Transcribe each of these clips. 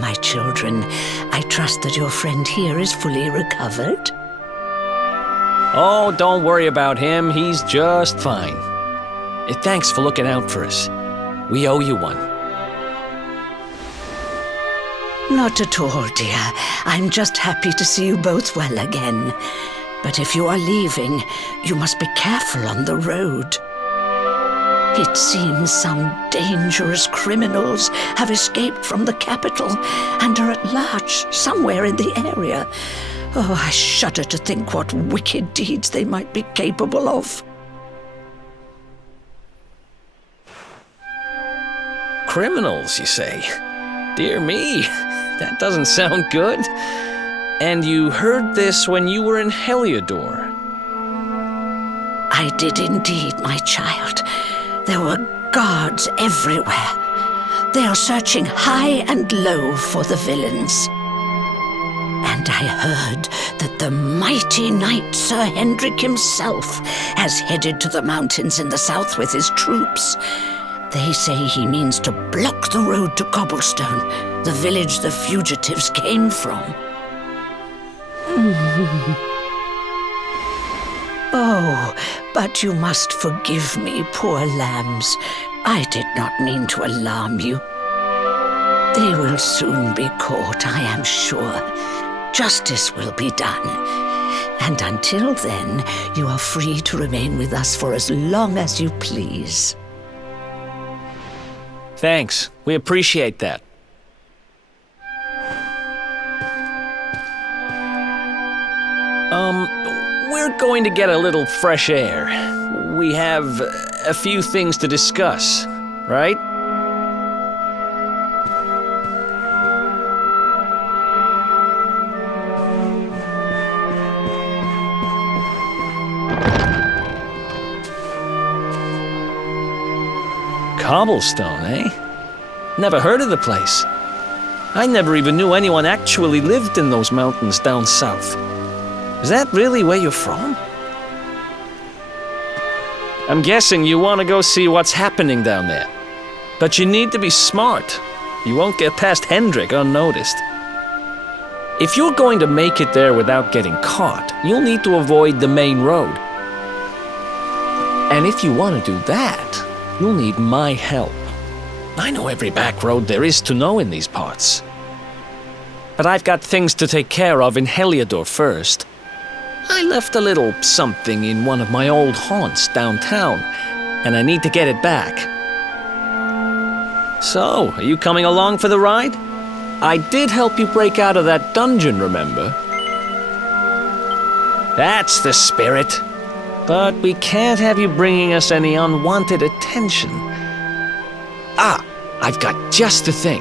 my children. I trust that your friend here is fully recovered. Oh, don't worry about him. He's just fine. Thanks for looking out for us. We owe you one. Not at all, dear. I'm just happy to see you both well again. But if you are leaving, you must be careful on the road. It seems some dangerous criminals have escaped from the capital and are at large somewhere in the area. Oh, I shudder to think what wicked deeds they might be capable of. Criminals, you say? Dear me, that doesn't sound good. And you heard this when you were in Heliodor? I did indeed, my child. There were guards everywhere. They are searching high and low for the villains. And I heard that the mighty knight Sir Hendrik himself has headed to the mountains in the south with his troops. They say he means to block the road to Cobblestone, the village the fugitives came from. Oh, but you must forgive me, poor lambs. I did not mean to alarm you. They will soon be caught, I am sure. Justice will be done. And until then, you are free to remain with us for as long as you please. Thanks. We appreciate that. We're going to get a little fresh air. We have a few things to discuss, right? Cobblestone, eh? Never heard of the place. I never even knew anyone actually lived in those mountains down south. Is that really where you're from? I'm guessing you want to go see what's happening down there. But you need to be smart. You won't get past Hendrik unnoticed. If you're going to make it there without getting caught, you'll need to avoid the main road. And if you want to do that, you'll need my help. I know every back road there is to know in these parts. But I've got things to take care of in Heliodor first. I left a little something in one of my old haunts downtown, and I need to get it back. So, are you coming along for the ride? I did help you break out of that dungeon, remember? That's the spirit. But we can't have you bringing us any unwanted attention. Ah, I've got just the thing.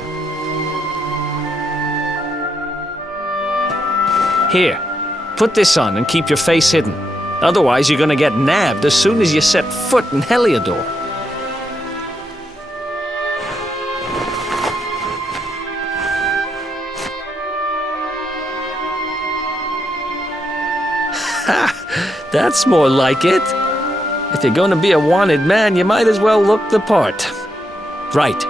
Here. Put this on and keep your face hidden. Otherwise, you're gonna get nabbed as soon as you set foot in Heliodor. Ha! That's more like it. If you're gonna be a wanted man, you might as well look the part. Right.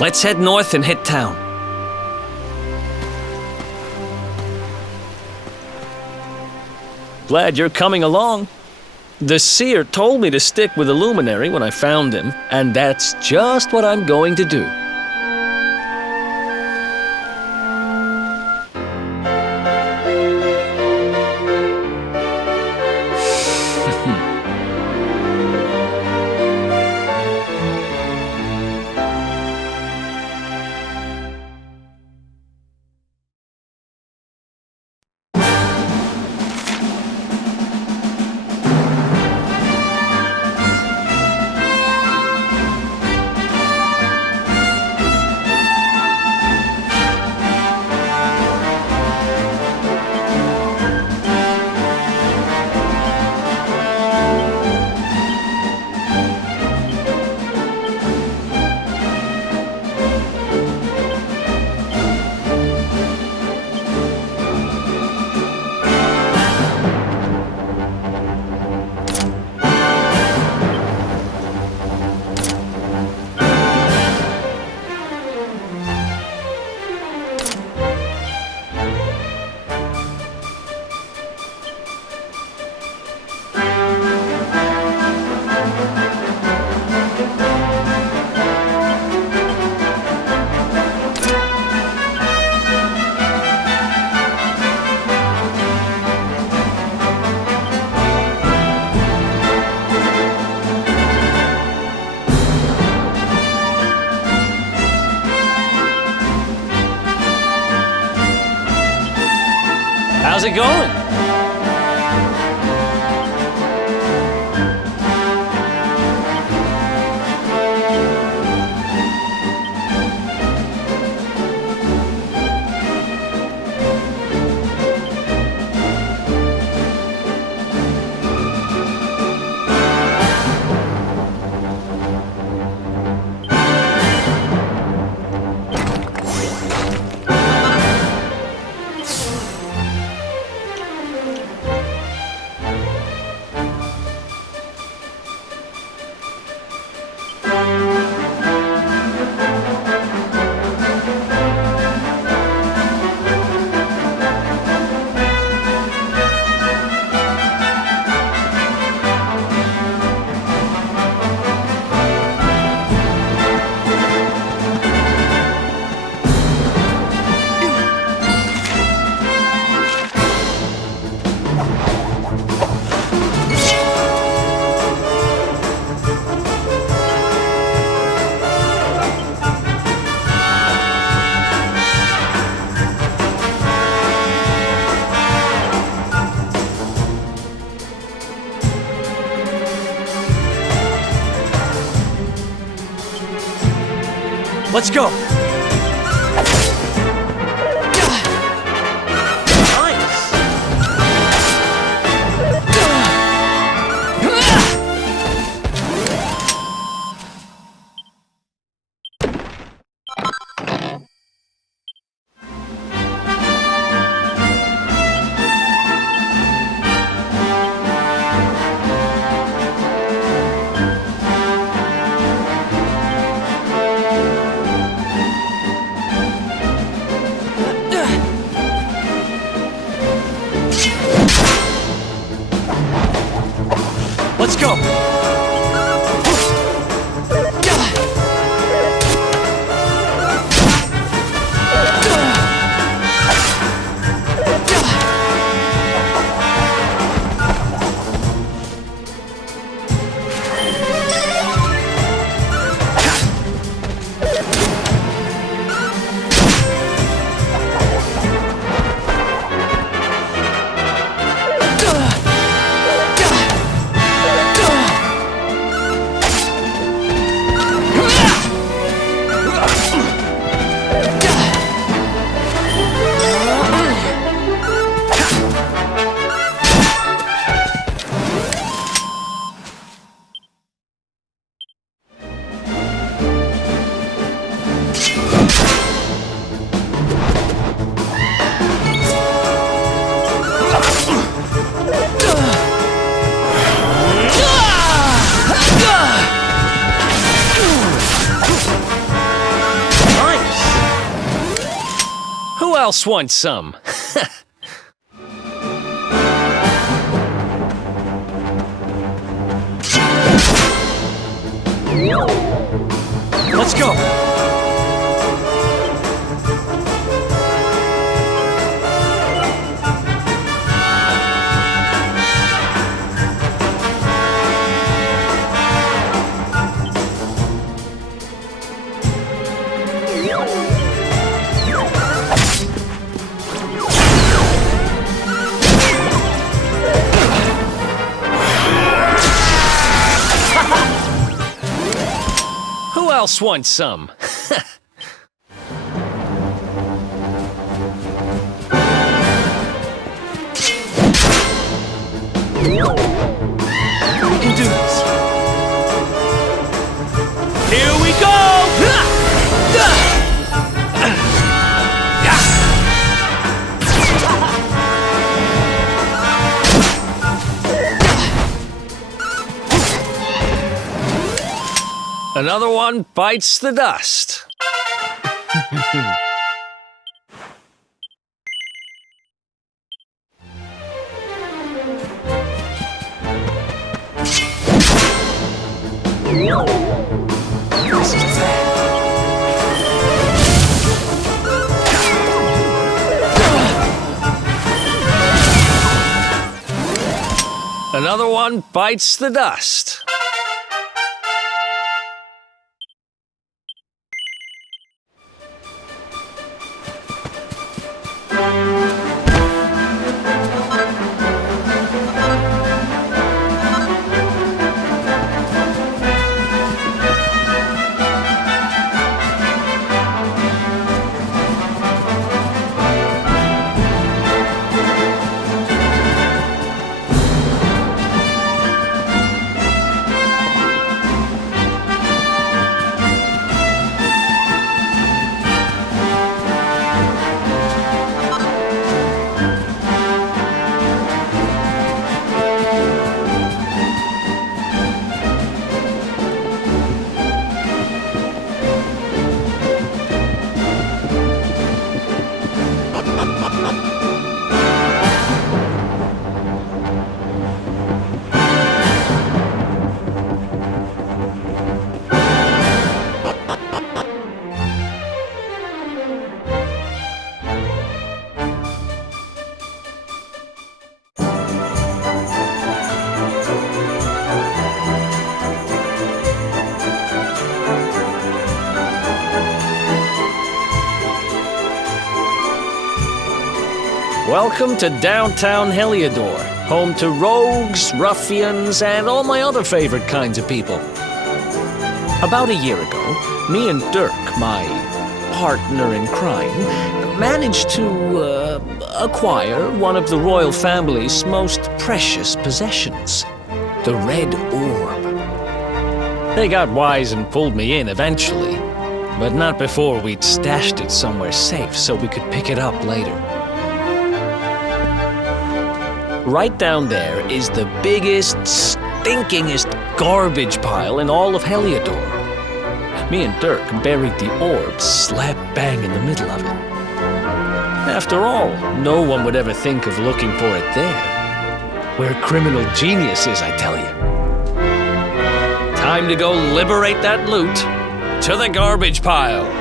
Let's head north and hit town. Glad you're coming along. The seer told me to stick with the luminary when I found him, and that's just what I'm going to do. How's it going? Let's go! Let's go! Who else wants some? Let's go! Who else wants some? We can do this. Here we go! Another one bites the dust. This is bad. Another one bites the dust. Welcome to downtown Heliodor, home to rogues, ruffians, and all my other favorite kinds of people. About a year ago, me and Dirk, my partner in crime, managed to acquire one of the royal family's most precious possessions, the Red Orb. They got wise and pulled me in eventually, but not before we'd stashed it somewhere safe so we could pick it up later. Right down there is the biggest, stinkingest garbage pile in all of Heliodor. Me and Dirk buried the orb slap bang in the middle of it. After all, no one would ever think of looking for it there. We're criminal geniuses, I tell you. Time to go liberate that loot to the garbage pile.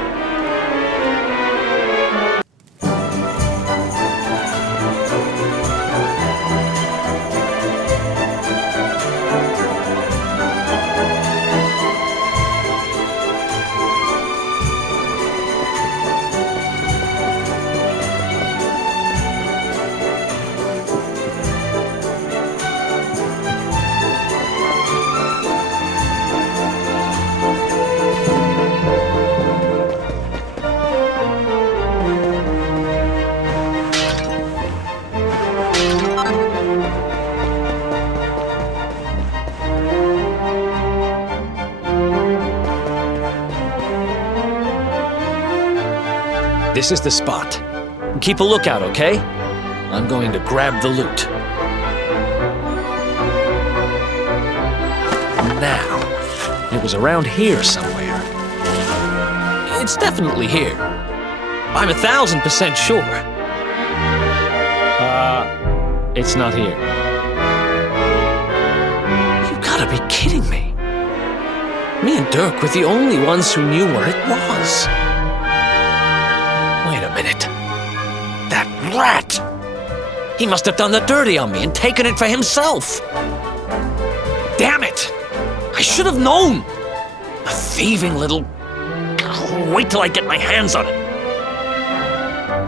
This is the spot. Keep a lookout, okay? I'm going to grab the loot. Now, it was around here somewhere. It's definitely here. I'm 1,000% sure. It's not here. You gotta be kidding me. Me and Dirk were the only ones who knew where it was. Wait a minute. That rat! He must have done the dirty on me and taken it for himself. Damn it! I should have known! A thieving little... Wait till I get my hands on it.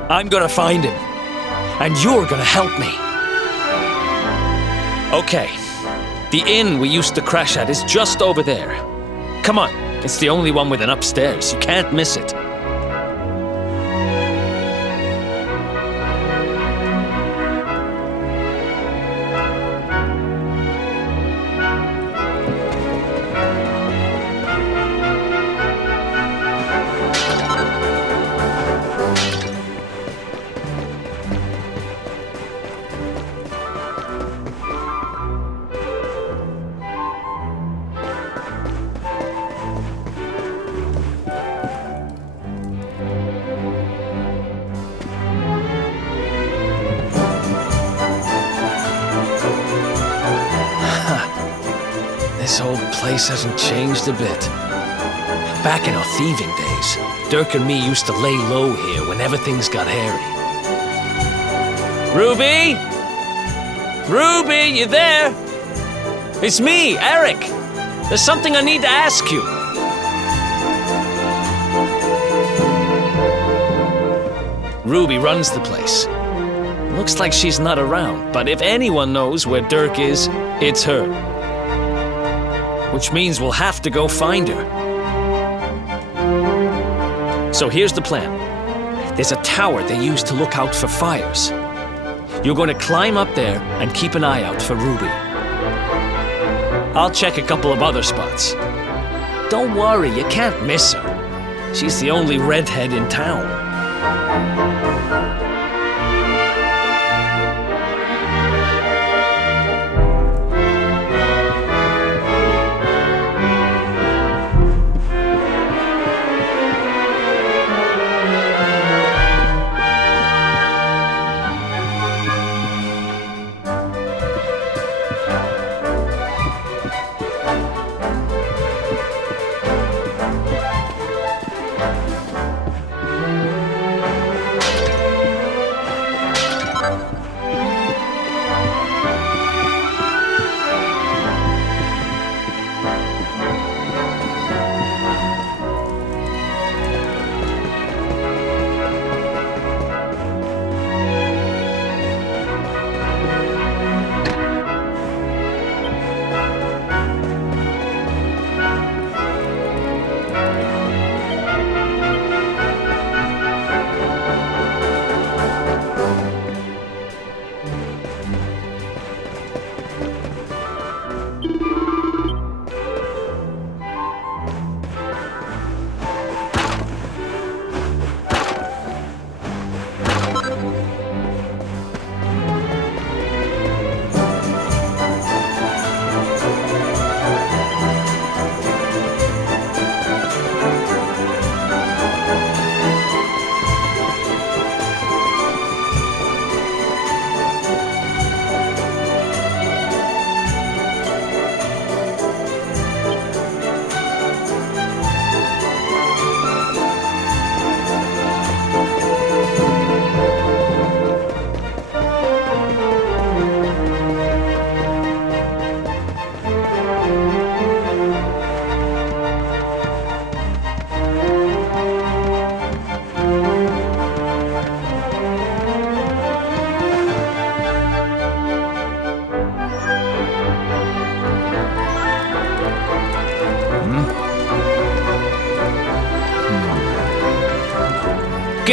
I'm gonna find him. And you're gonna help me. Okay. The inn we used to crash at is just over there. Come on. It's the only one with an upstairs. You can't miss it. This whole place hasn't changed a bit. Back in our thieving days, Dirk and me used to lay low here whenever things got hairy. Ruby? Ruby, you there? It's me, Eric. There's something I need to ask you. Ruby runs the place. Looks like she's not around, but if anyone knows where Dirk is, it's her. Which means we'll have to go find her. So here's the plan. There's a tower they use to look out for fires. You're going to climb up there and keep an eye out for Ruby. I'll check a couple of other spots. Don't worry, you can't miss her. She's the only redhead in town.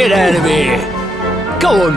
Get out of here! Go on!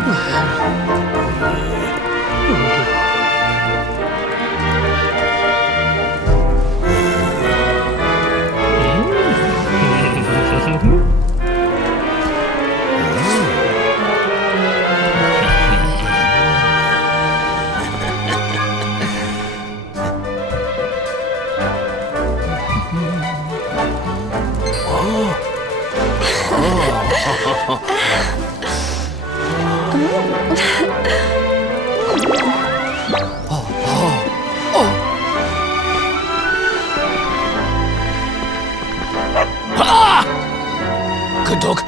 Good dog.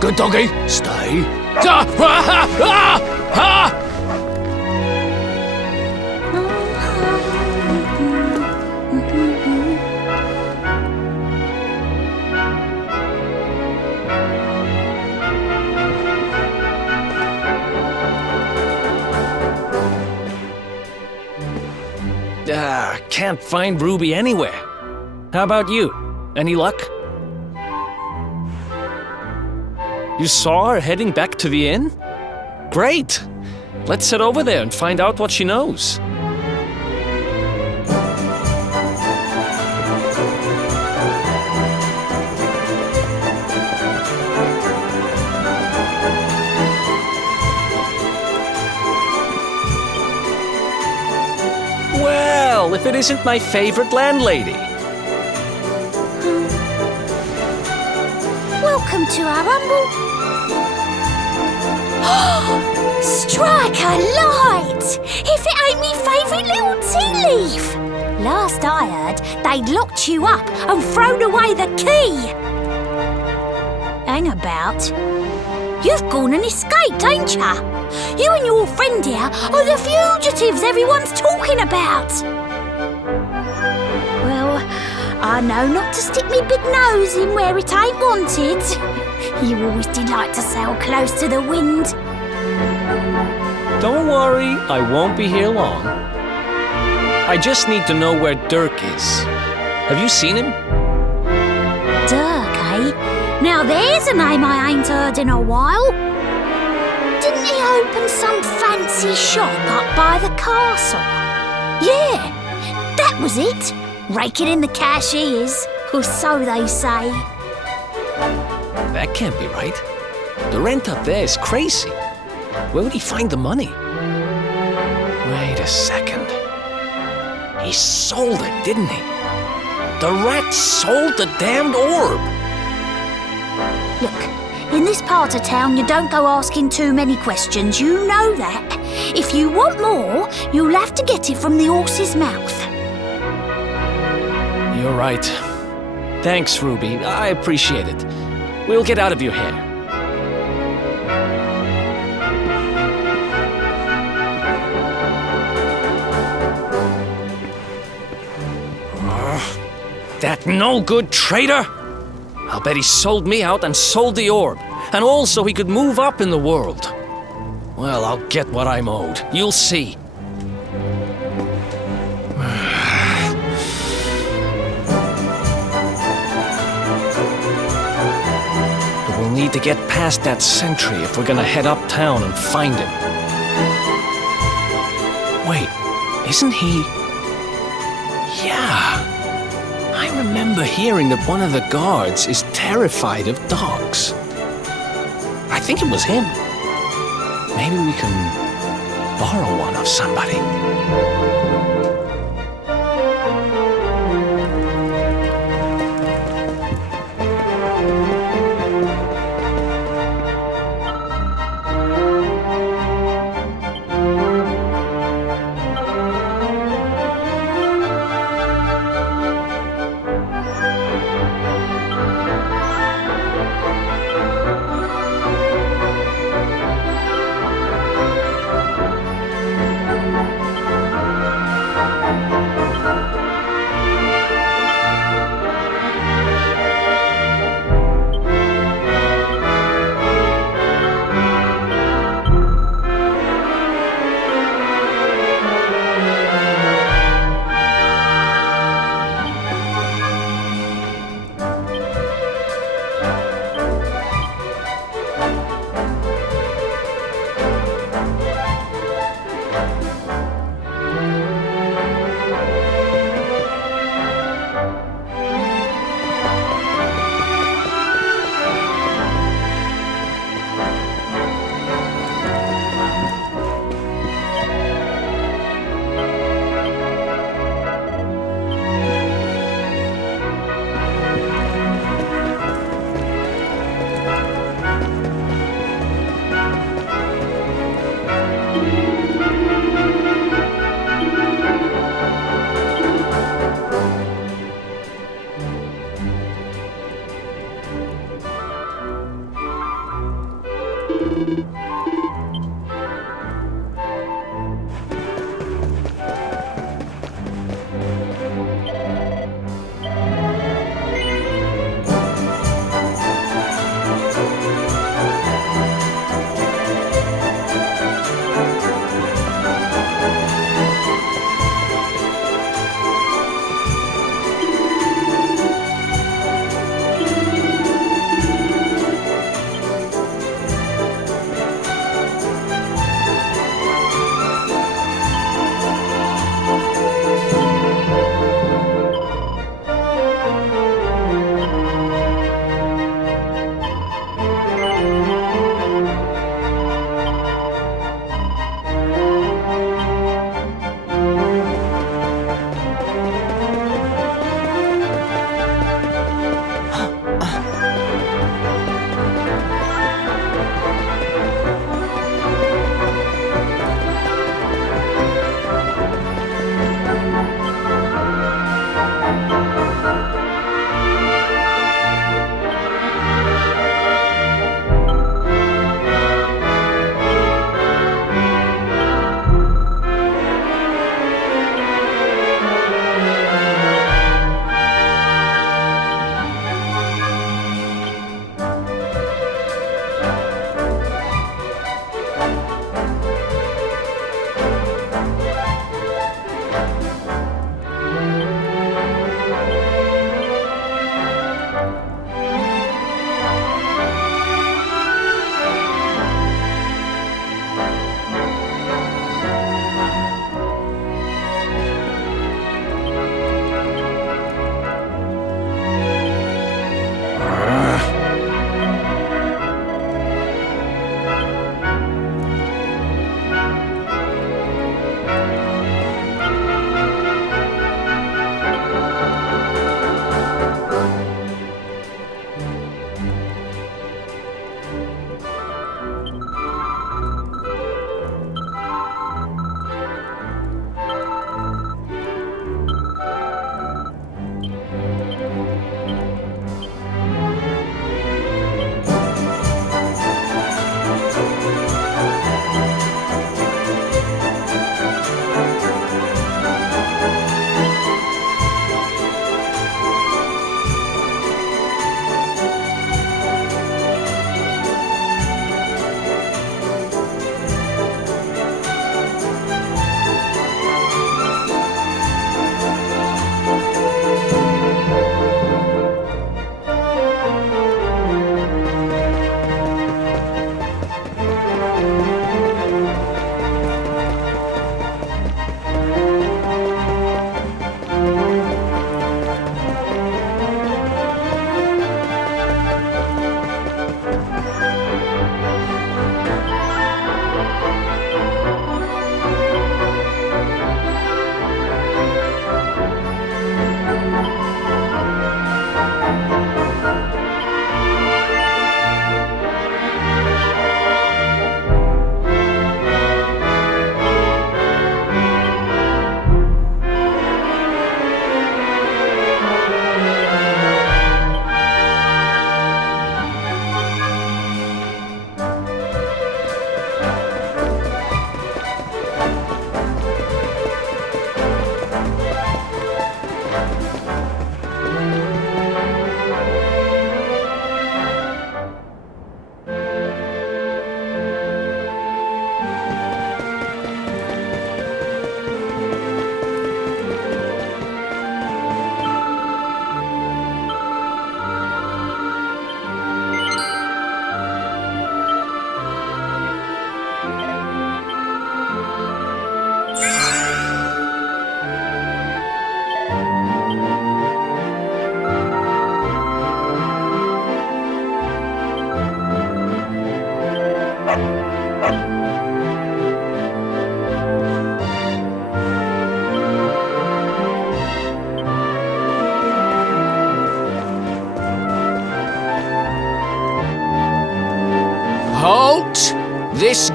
Good doggy. Stay. Can't find Ruby anywhere. How about you? Any luck? You saw her heading back to the inn? Great! Let's head over there and find out what she knows. Well, if it isn't my favorite landlady. Welcome to our humble... Strike a light! If it ain't me favourite little tea leaf! Last I heard, they'd locked you up and thrown away the key! Hang about. You've gone and escaped, ain't ya? You and your friend here are the fugitives everyone's talking about! Well, I know not to stick me big nose in where it ain't wanted. You always did like to sail close to the wind. Don't worry, I won't be here long. I just need to know where Dirk is. Have you seen him? Dirk, eh? Now there's a name I ain't heard in a while. Didn't he open some fancy shop up by the castle? Yeah, that was it. Raking in the cash he is, or so they say. That can't be right. The rent up there is crazy. Where would he find the money? Wait a second. He sold it, didn't he? The rat sold the damned orb! Look, in this part of town you don't go asking too many questions, you know that. If you want more, you'll have to get it from the horse's mouth. You're right. Thanks, Ruby. I appreciate it. We'll get out of your hair. That no-good traitor! I'll bet he sold me out and sold the orb, and also he could move up in the world. Well, I'll get what I'm owed. You'll see. But we'll need to get past that sentry if we're gonna head uptown and find him. Wait, isn't he... Yeah. I remember hearing that one of the guards is terrified of dogs. I think it was him. Maybe we can borrow one of somebody.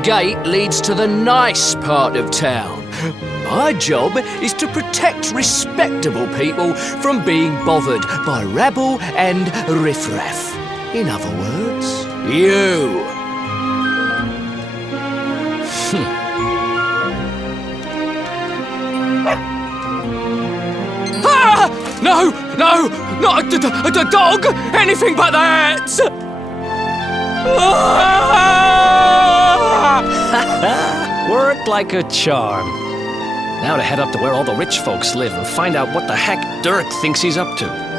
gate leads to the nice part of town. My job is to protect respectable people from being bothered by rabble and riffraff. In other words, you. Ah! No, not a dog! Anything but that! Worked like a charm. Now to head up to where all the rich folks live and find out what the heck Dirk thinks he's up to.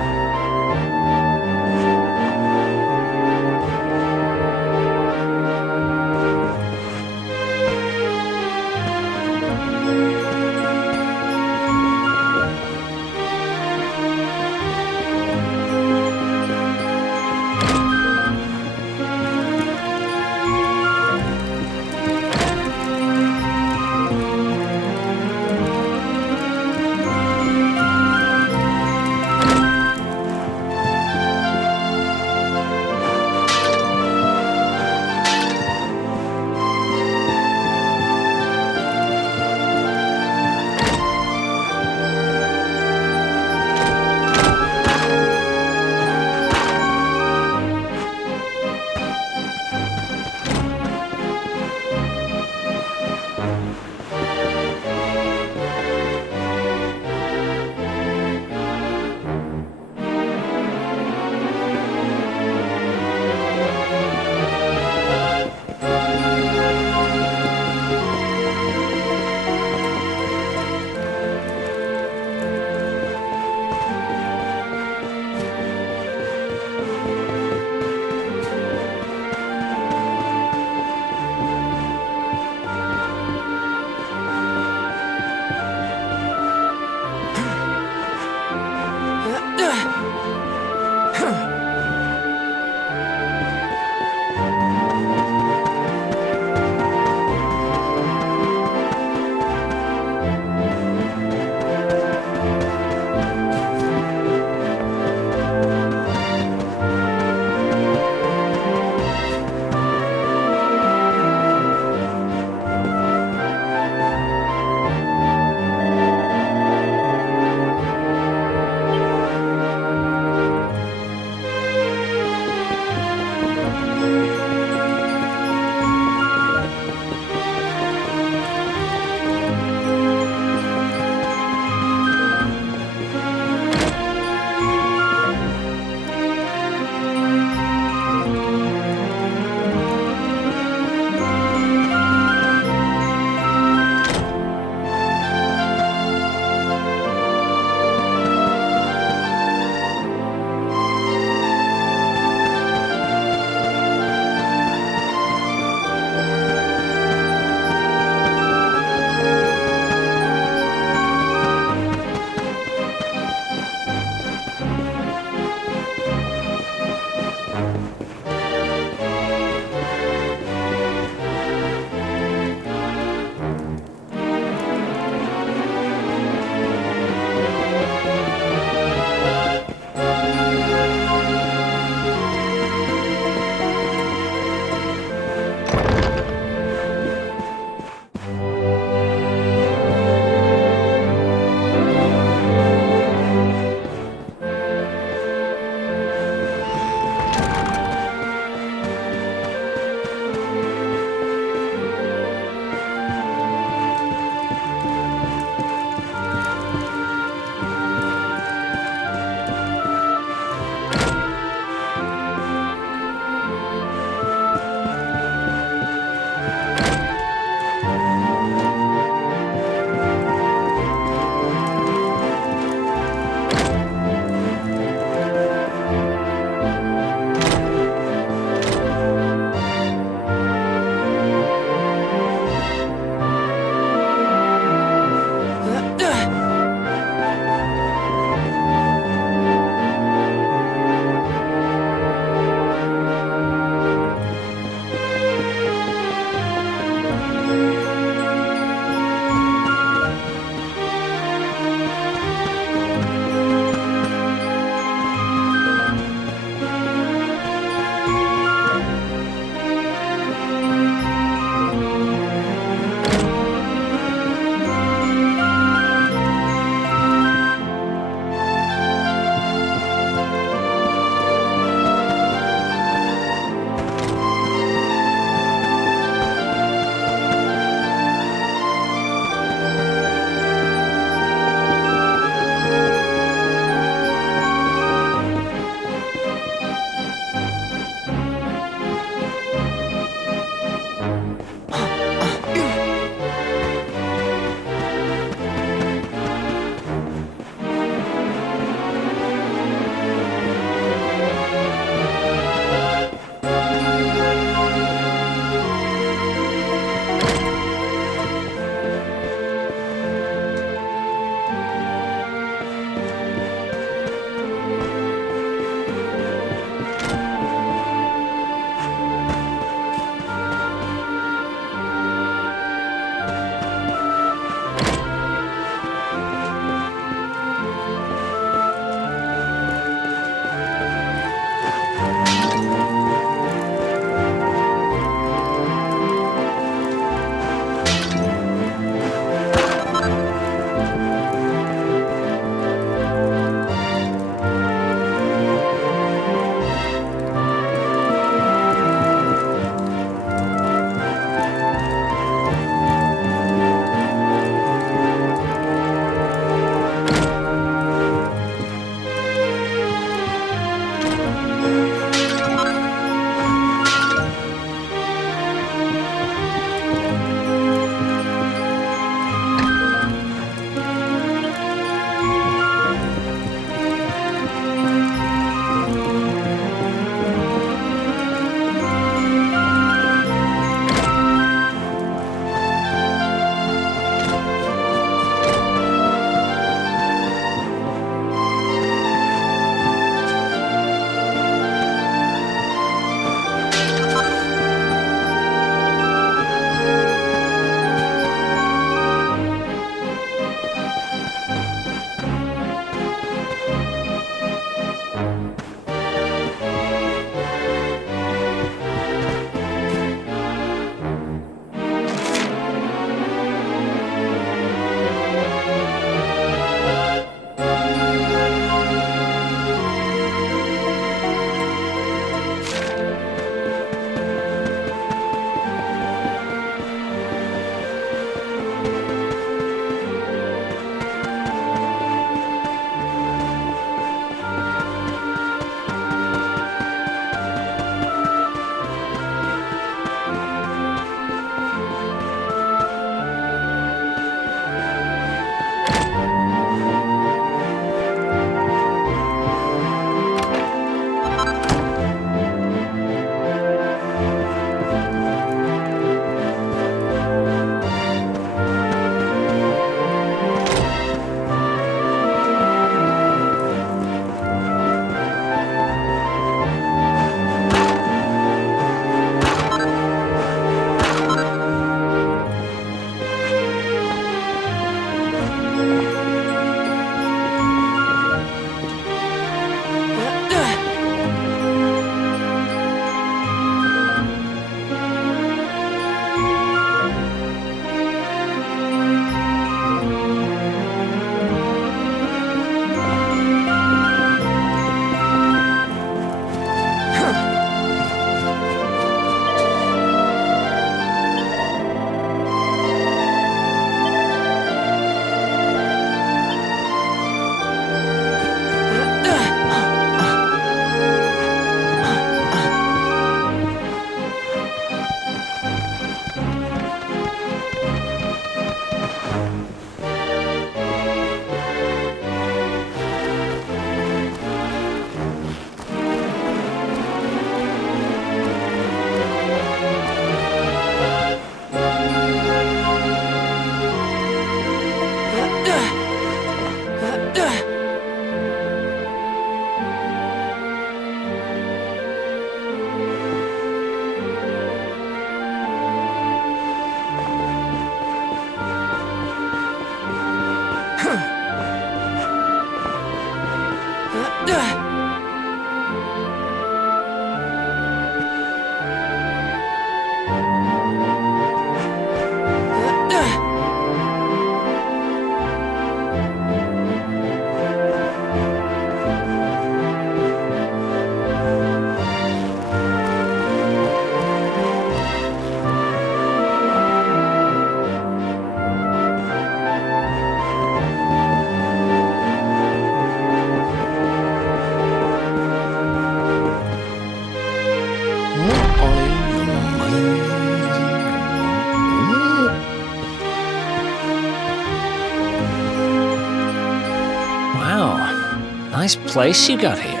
Nice place you got here.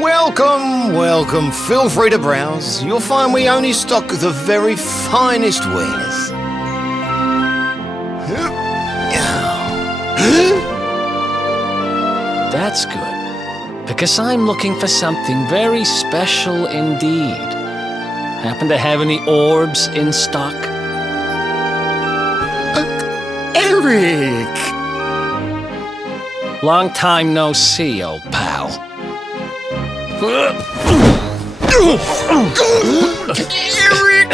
Welcome, welcome. Feel free to browse. You'll find we only stock the very finest wares. That's good, because I'm looking for something very special indeed. Happen to have any orbs in stock? Eric! Long time no see, old pal. Eric!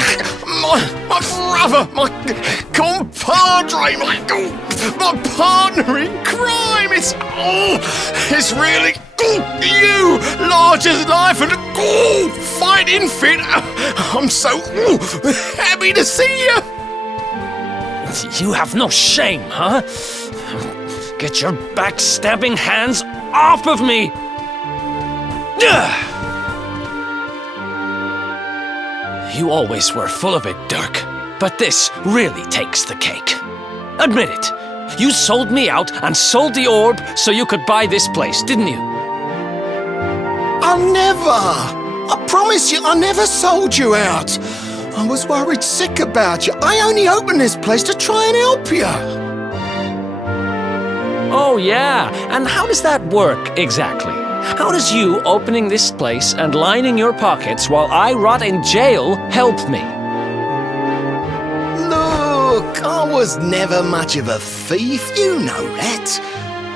My brother, my compadre, my partner in crime! It's really you, large as life and fighting fit. I'm so happy to see you. You have no shame, huh? Get your backstabbing hands off of me! You always were full of it, Dirk. But this really takes the cake. Admit it. You sold me out and sold the orb so you could buy this place, didn't you? I promise you, I never sold you out. I was worried sick about you. I only opened this place to try and help you. Oh, yeah. And how does that work exactly? How does you opening this place and lining your pockets while I rot in jail help me? Look, I was never much of a thief, you know that.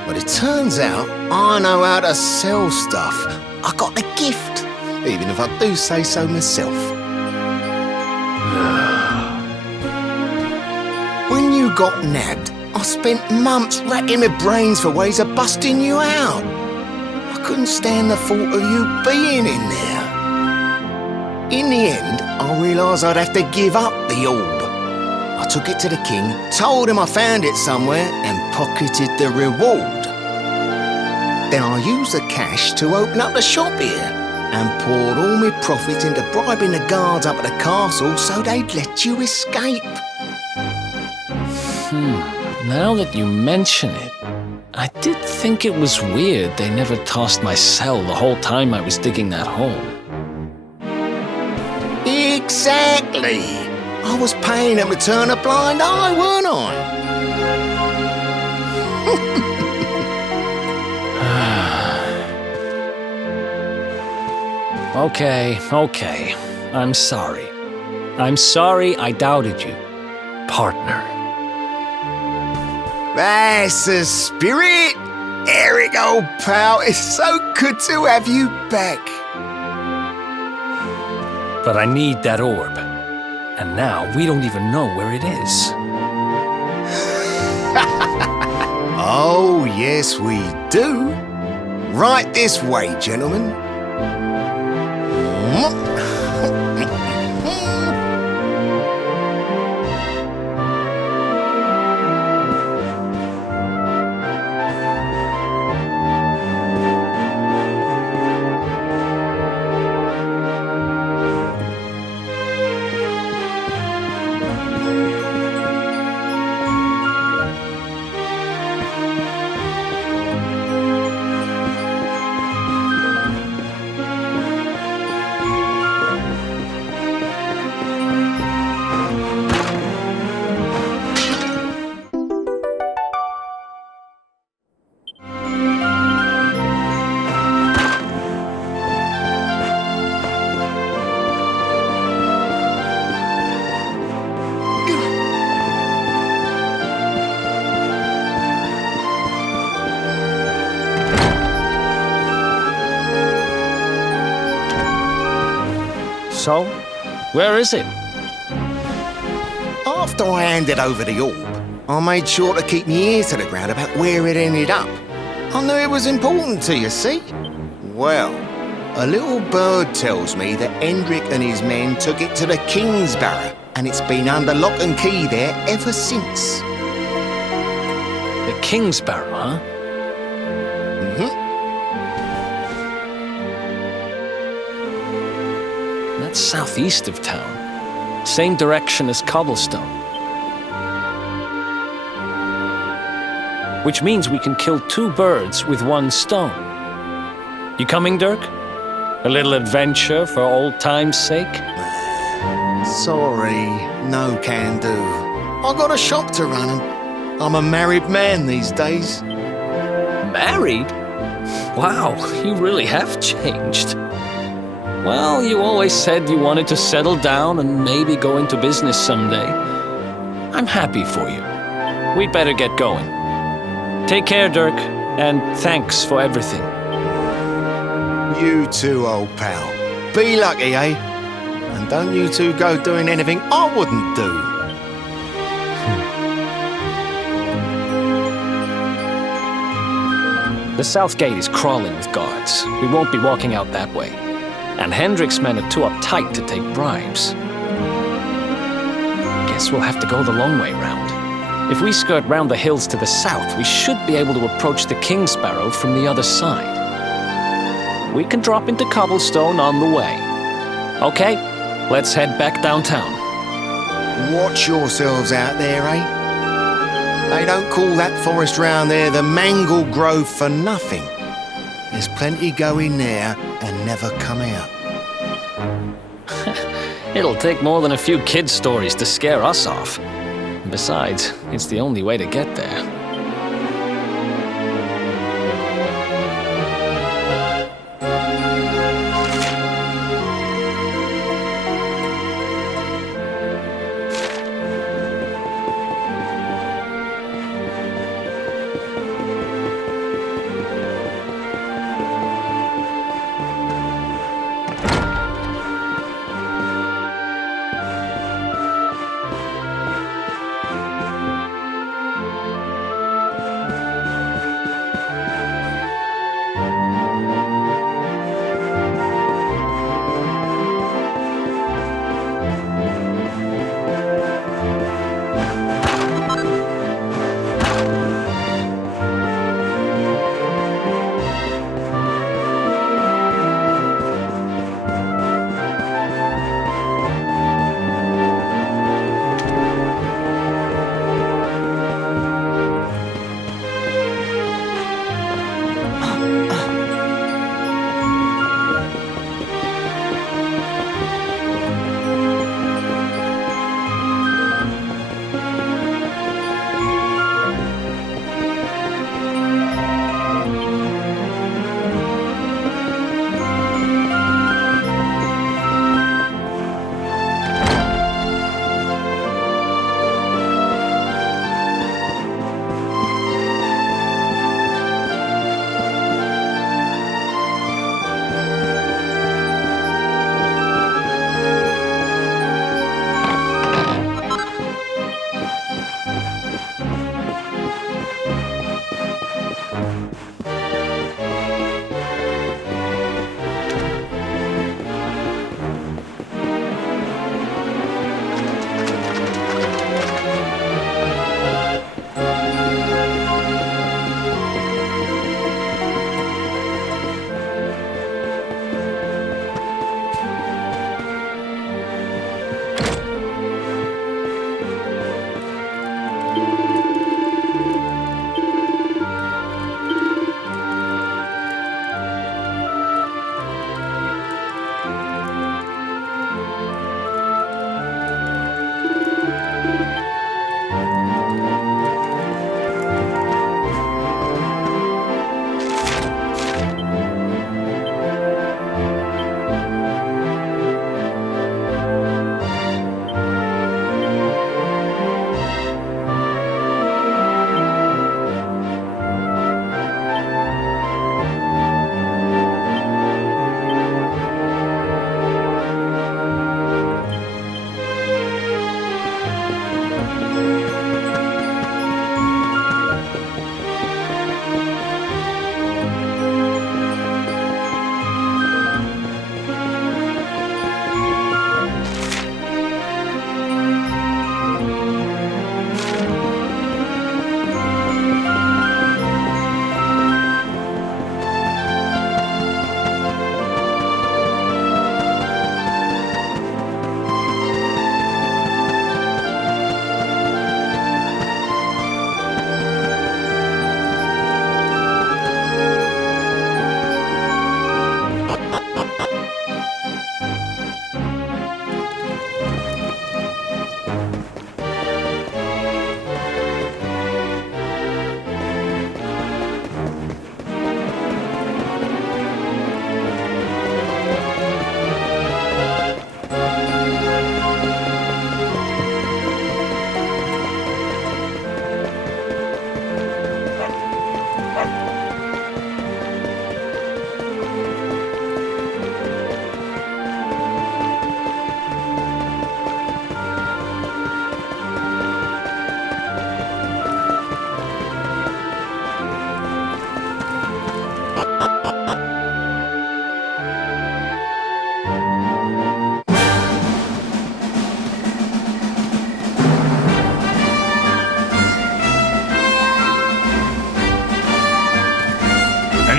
But it turns out I know how to sell stuff. I got the gift, even if I do say so myself. When you got nabbed, I spent months racking my brains for ways of busting you out. I couldn't stand the thought of you being in there. In the end, I realised I'd have to give up the orb. I took it to the king, told him I found it somewhere, and pocketed the reward. Then I used the cash to open up the shop here, and poured all my profits into bribing the guards up at the castle so they'd let you escape. Now that you mention it, I did think it was weird they never tossed my cell the whole time I was digging that hole. Exactly! I was paying them to turn a blind eye, weren't I? Okay. I'm sorry. I'm sorry I doubted you, partner. That's the spirit! Eric, old pal, it's so good to have you back. But I need that orb. And now we don't even know where it is. Oh, yes, we do. Right this way, gentlemen. So, where is it? After I handed over the orb, I made sure to keep my ears to the ground about where it ended up. I knew it was important to you, see? Well, a little bird tells me that Hendrik and his men took it to the King's Barrow, and it's been under lock and key there ever since. The King's Barrow, huh? That's southeast of town. Same direction as Cobblestone. which means we can kill 2 birds with 1 stone. You coming, Dirk? A little adventure for old time's sake? Sorry, no can do. I got a shop to run and I'm a married man these days. Married? Wow, you really have changed. Well, you always said you wanted to settle down and maybe go into business someday. I'm happy for you. We'd better get going. Take care, Dirk, and thanks for everything. You too, old pal. Be lucky, eh? And don't you two go doing anything I wouldn't do. The south gate is crawling with guards. We won't be walking out that way. And Hendrik's men are too uptight to take bribes. Guess we'll have to go the long way round. If we skirt round the hills to the south, we should be able to approach the King Sparrow from the other side. We can drop into Cobblestone on the way. Okay, let's head back downtown. Watch yourselves out there, eh? They don't call that forest round there the Mangle Grove for nothing. There's plenty go in there and never come out. It'll take more than a few kid stories to scare us off. Besides, it's the only way to get there.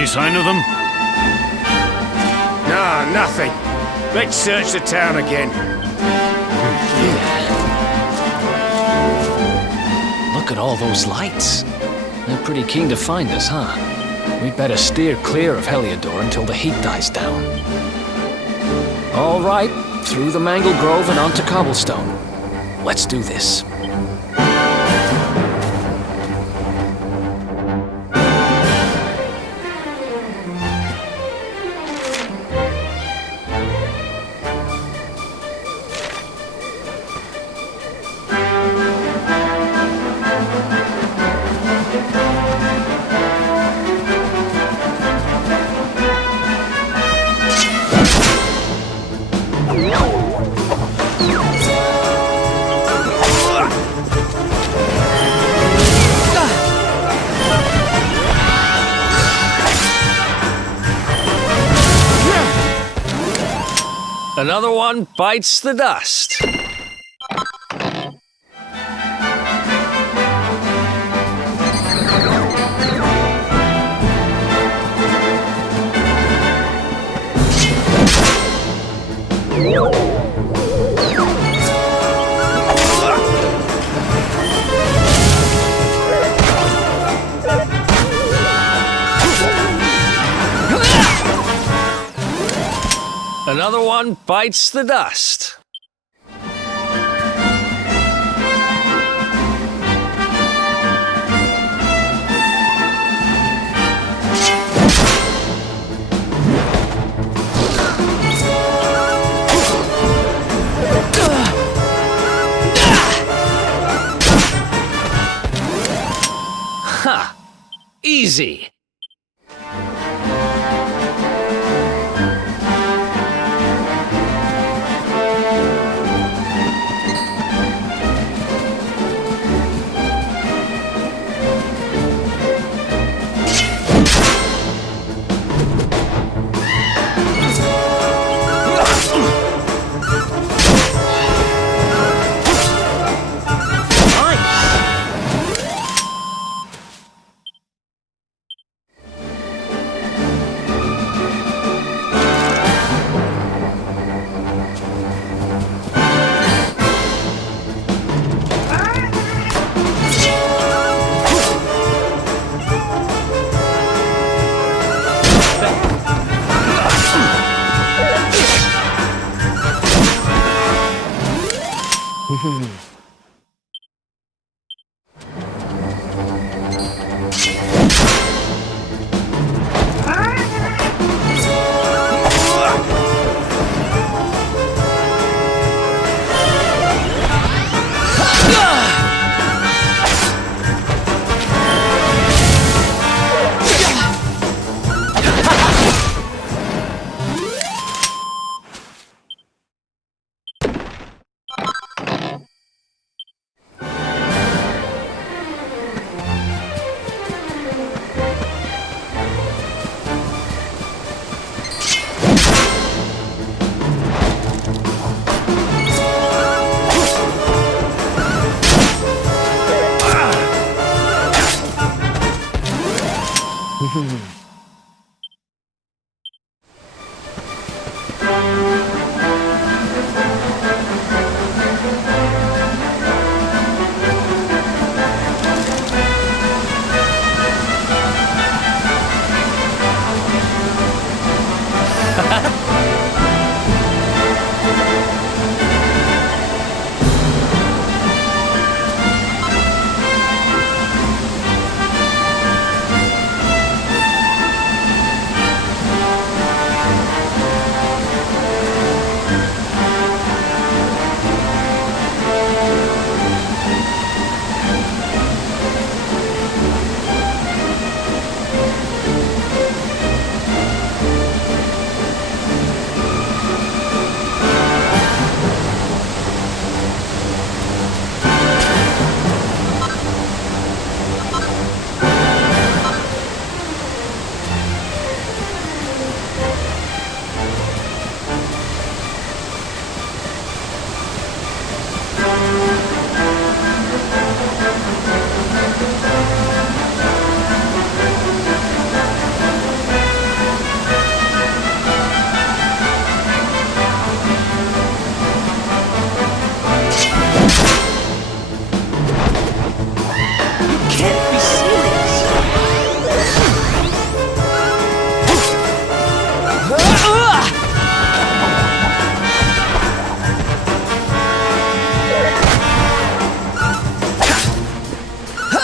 Any sign of them? No, nothing. Let's search the town again. Look at all those lights. They're pretty keen to find us, huh? We'd better steer clear of Heliodor until the heat dies down. All right, through the Mangle Grove and onto Cobblestone. Let's do this. Another one bites the dust. Another one bites the dust. Ha! Easy.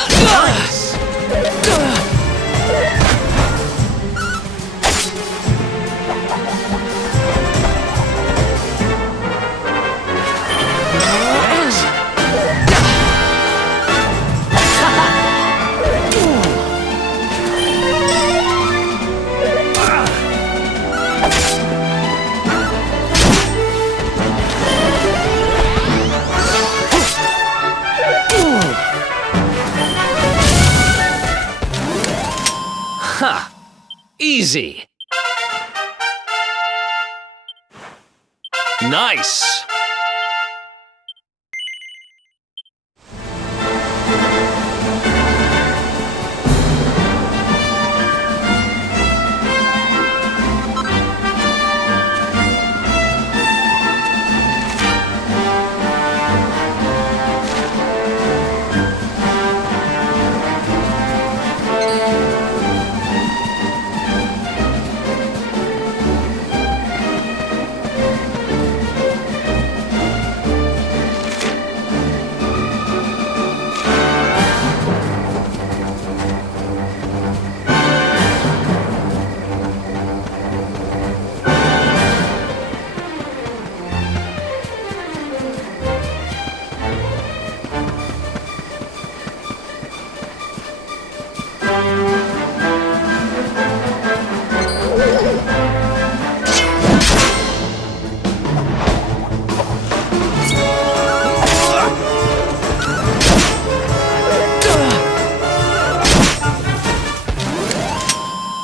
Nice! Ha! Easy! Nice!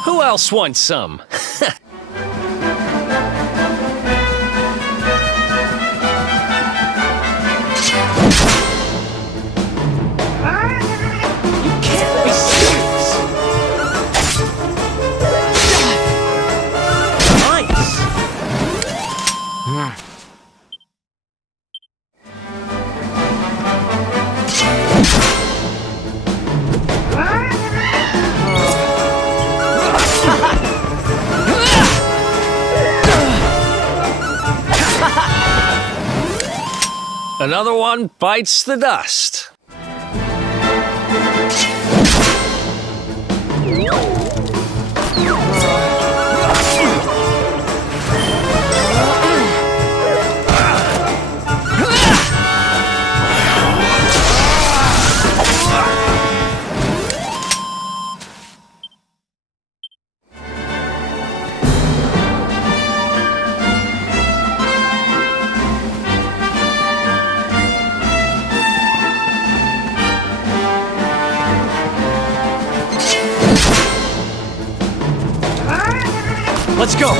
Who else wants some? You can't be serious! Nice! Another one bites the dust. Let's go!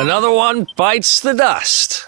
Another one bites the dust.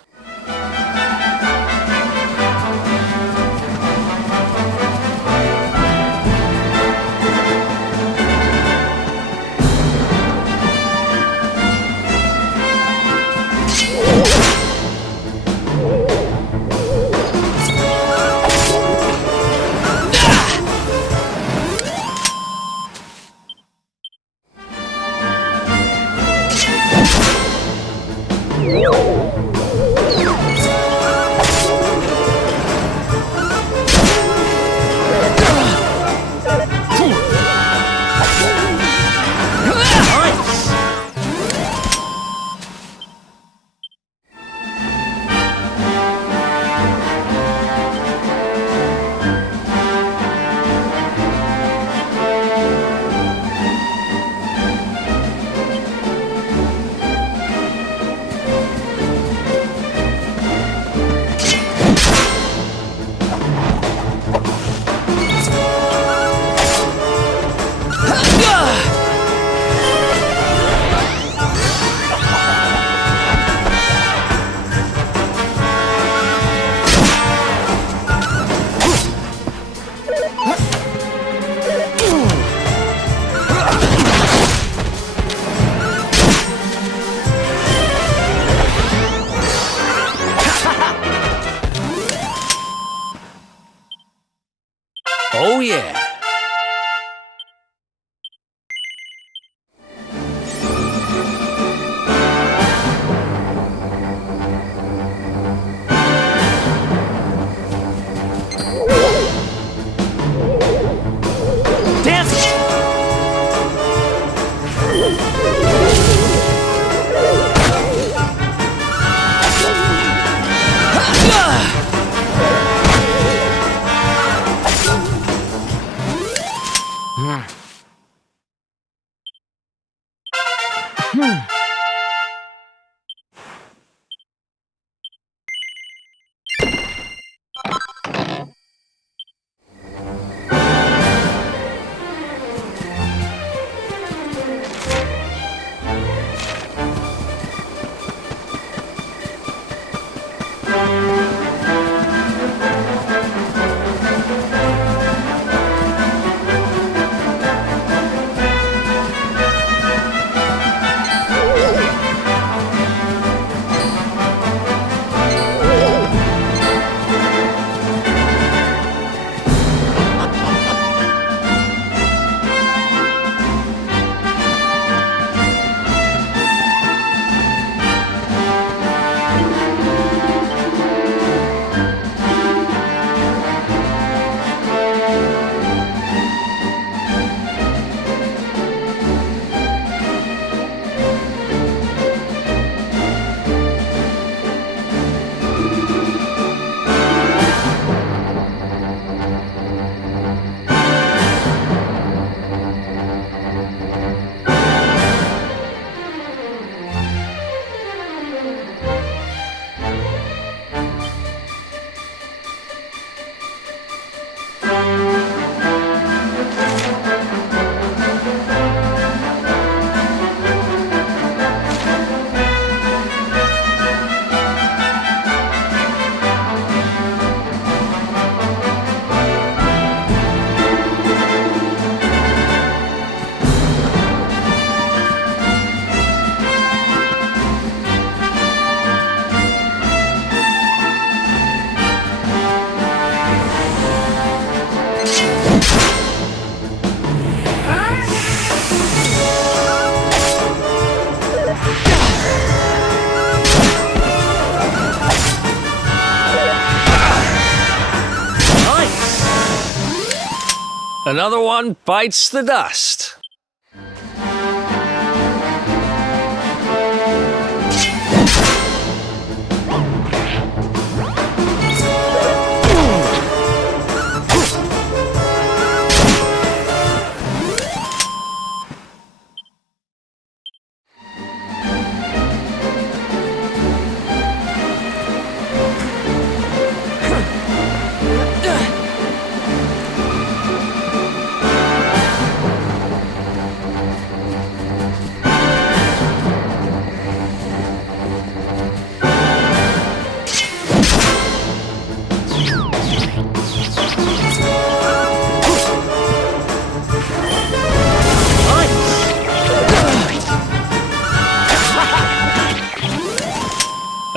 Another one bites the dust.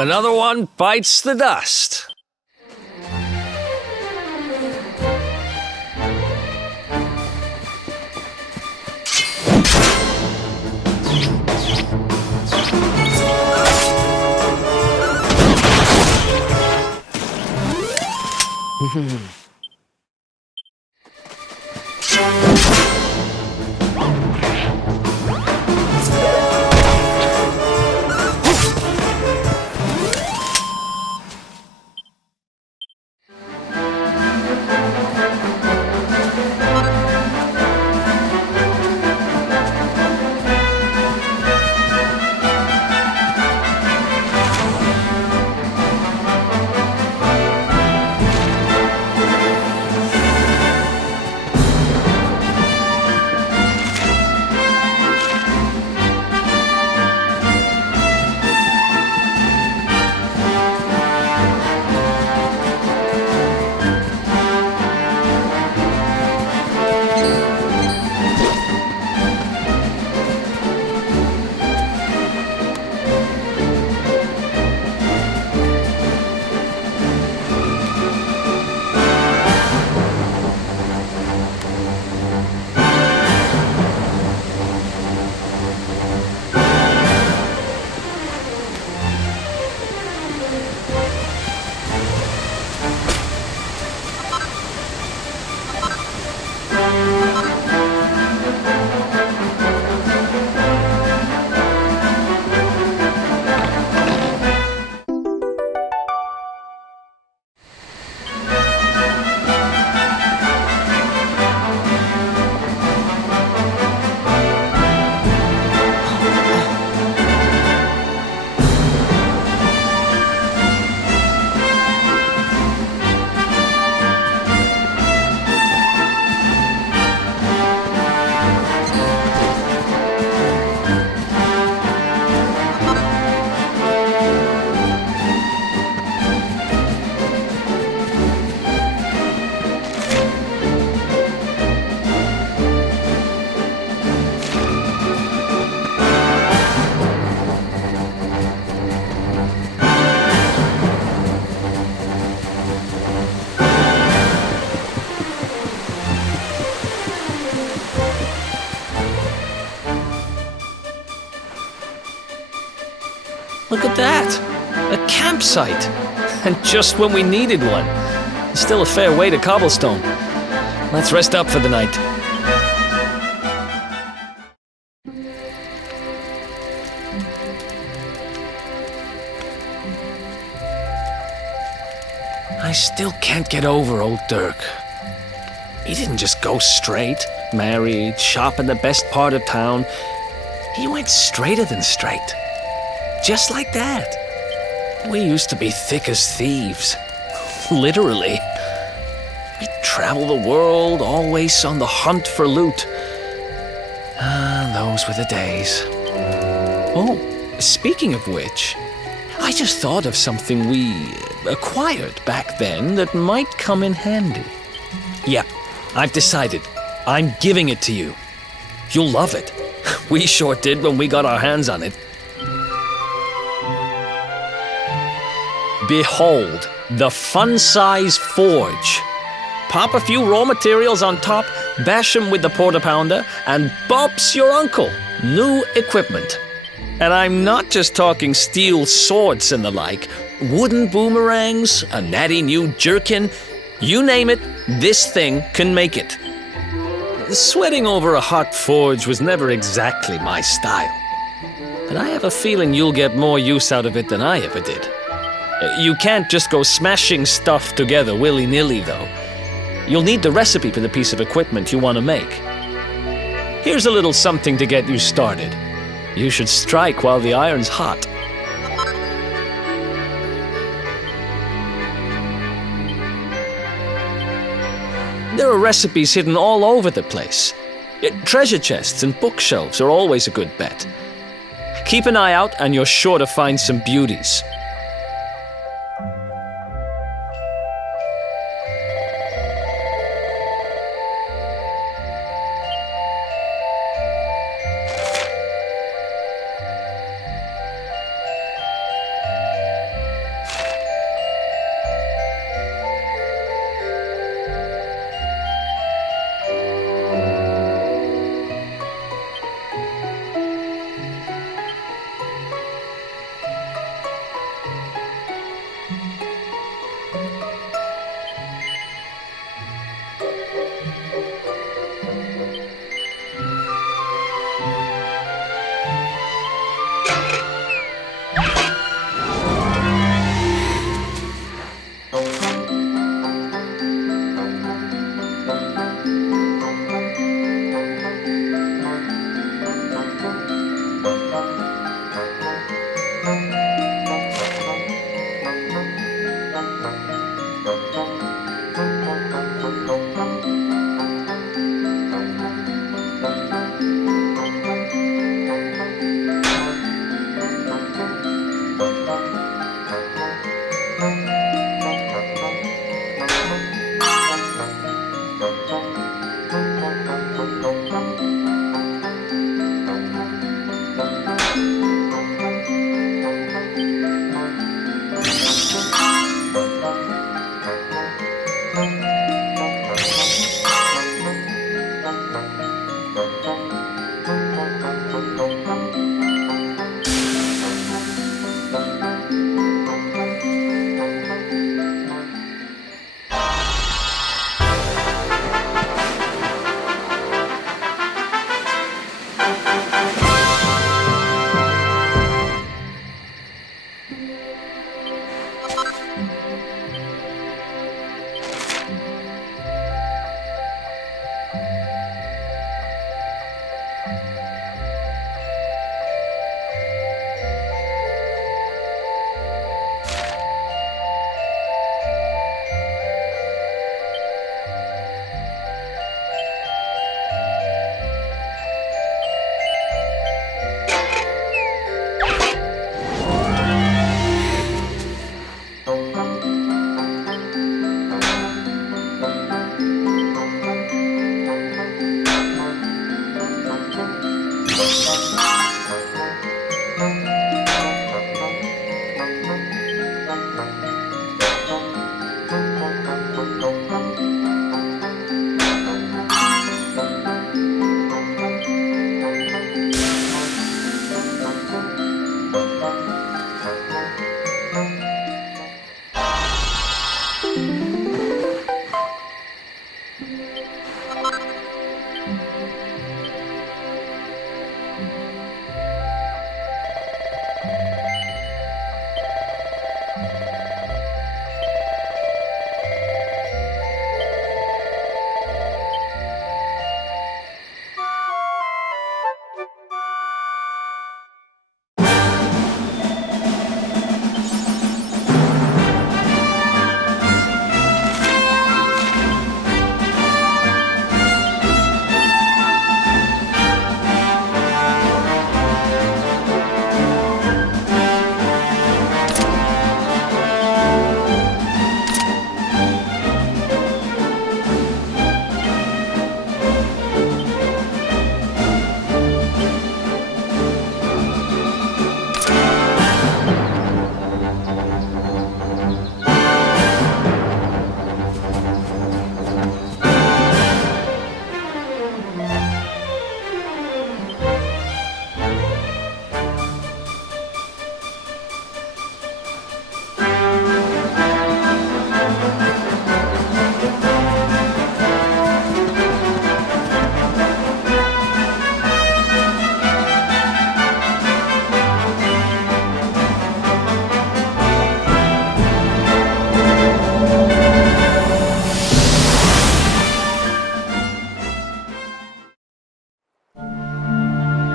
Another one bites the dust. Look at that! A campsite! And just when we needed one. Still a fair way to Cobblestone. Let's rest up for the night. I still can't get over old Dirk. He didn't just go straight, married, shop in the best part of town. He went straighter than straight. Just like that. We used to be thick as thieves. Literally. We'd travel the world, always on the hunt for loot. Ah, those were the days. Oh, speaking of which, I just thought of something we acquired back then that might come in handy. Yep, I've decided. I'm giving it to you. You'll love it. We sure did when we got our hands on it. Behold, the fun-size forge. Pop a few raw materials on top, bash 'em with the porta-pounder, and bop's your uncle. New equipment. And I'm not just talking steel swords and the like. Wooden boomerangs, a natty new jerkin. You name it, this thing can make it. Sweating over a hot forge was never exactly my style. But I have a feeling you'll get more use out of it than I ever did. You can't just go smashing stuff together willy-nilly, though. You'll need the recipe for the piece of equipment you want to make. Here's a little something to get you started. You should strike while the iron's hot. There are recipes hidden all over the place. Treasure chests and bookshelves are always a good bet. Keep an eye out and you're sure to find some beauties.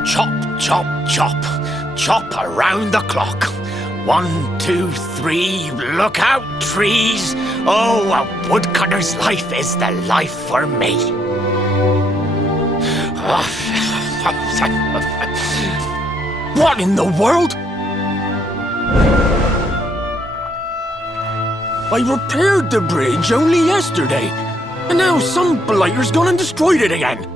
Chop, chop, chop. Chop around the clock. 1, 2, 3, look out, trees. Oh, a woodcutter's life is the life for me. What in the world? I repaired the bridge only yesterday, and now some blighter's gone and destroyed it again.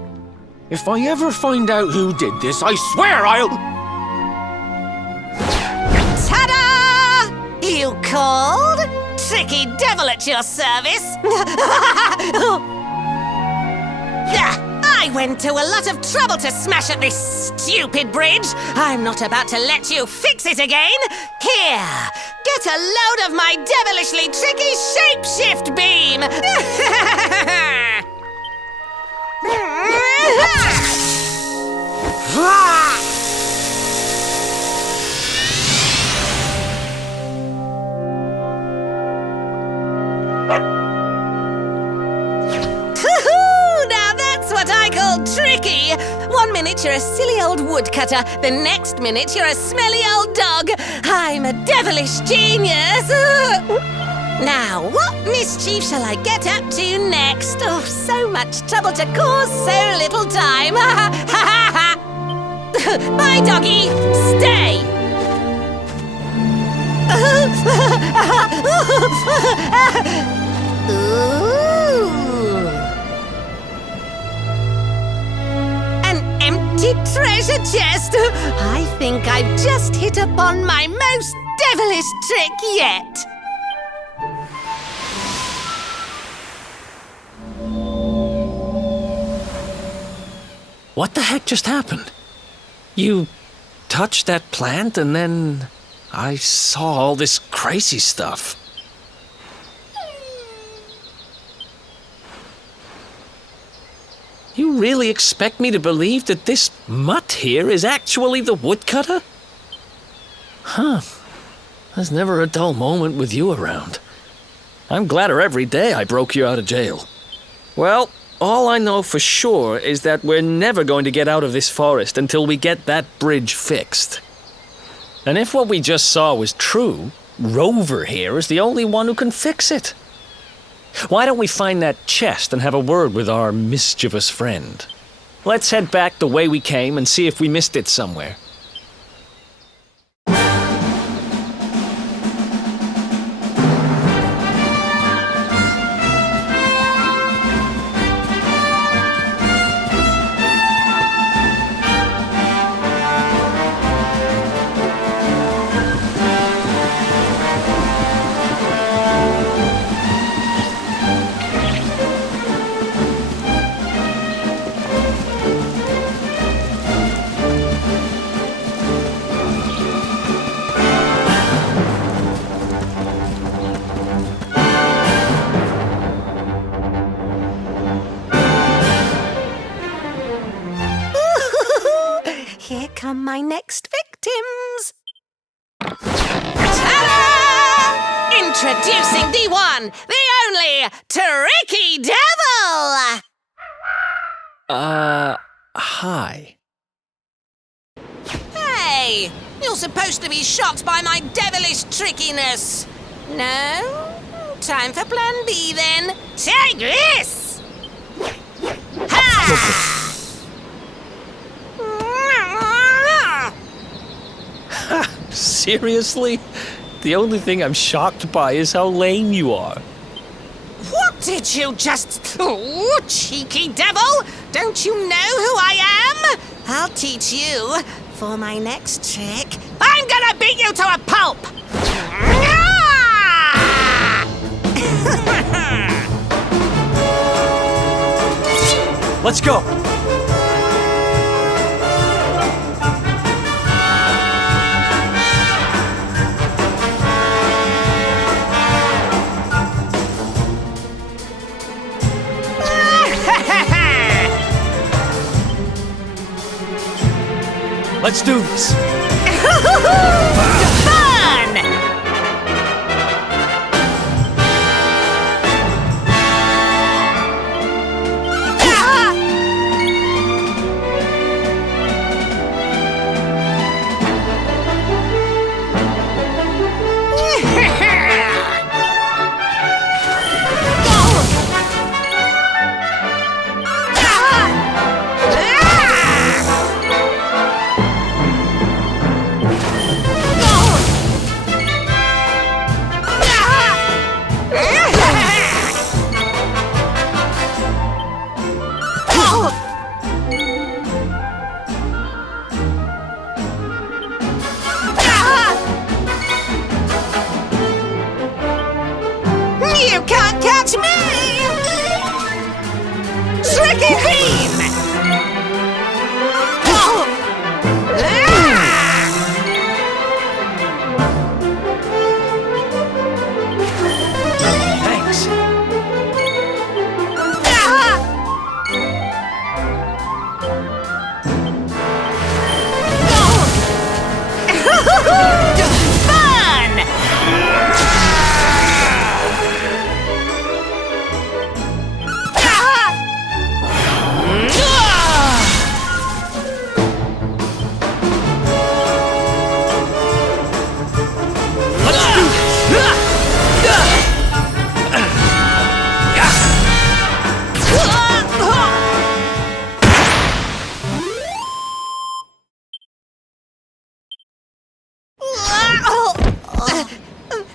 If I ever find out who did this, I swear I'll... Ta-da! You called? Tricky devil at your service. I went to a lot of trouble to smash at this stupid bridge. I'm not about to let you fix it again. Here, get a load of my devilishly tricky shapeshift beam. Now that's what I call tricky. 1 minute you're a silly old woodcutter, the next minute you're a smelly old dog. I'm a devilish genius. Now, what mischief shall I get up to next? Oh, so much trouble to cause so little time. Bye, doggy. Stay. Ooh. An empty treasure chest. I think I've just hit upon my most devilish trick yet. What the heck just happened? You touched that plant and then I saw all this crazy stuff. You really expect me to believe that this mutt here is actually the woodcutter? Huh. There's never a dull moment with you around. I'm gladder every day I broke you out of jail. Well, all I know for sure is that we're never going to get out of this forest until we get that bridge fixed. And if what we just saw was true, Rover here is the only one who can fix it. Why don't we find that chest and have a word with our mischievous friend? Let's head back the way we came and see if we missed it somewhere. Here come my next victims. Ta-da! Introducing the one, the only, Tricky Devil! Hi. Hey, you're supposed to be shocked by my devilish trickiness. No? Time for plan B then. Take this! Ha! Seriously? The only thing I'm shocked by is how lame you are. What did you just... Oh, cheeky devil! Don't you know who I am? I'll teach you. For my next trick, I'm gonna beat you to a pulp! Let's go! Let's do this! Fun! Thanks.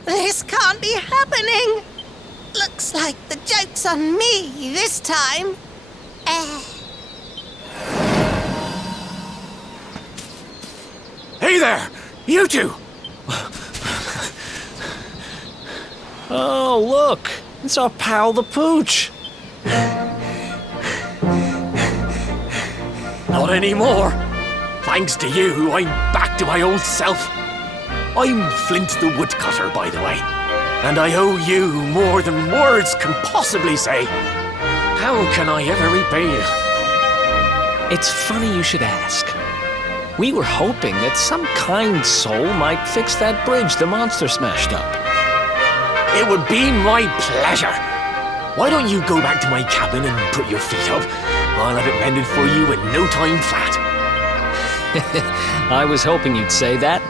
This can't be happening. Looks like the joke's on me this time. Hey there! You two! Oh, look! It's our pal the Pooch! Not anymore. Thanks to you, I'm back to my old self. I'm Flint the Woodcutter, by the way. And I owe you more than words can possibly say. How can I ever repay you? It's funny you should ask. We were hoping that some kind soul might fix that bridge the monster smashed up. It would be my pleasure. Why don't you go back to my cabin and put your feet up? I'll have it mended for you in no time flat. I was hoping you'd say that.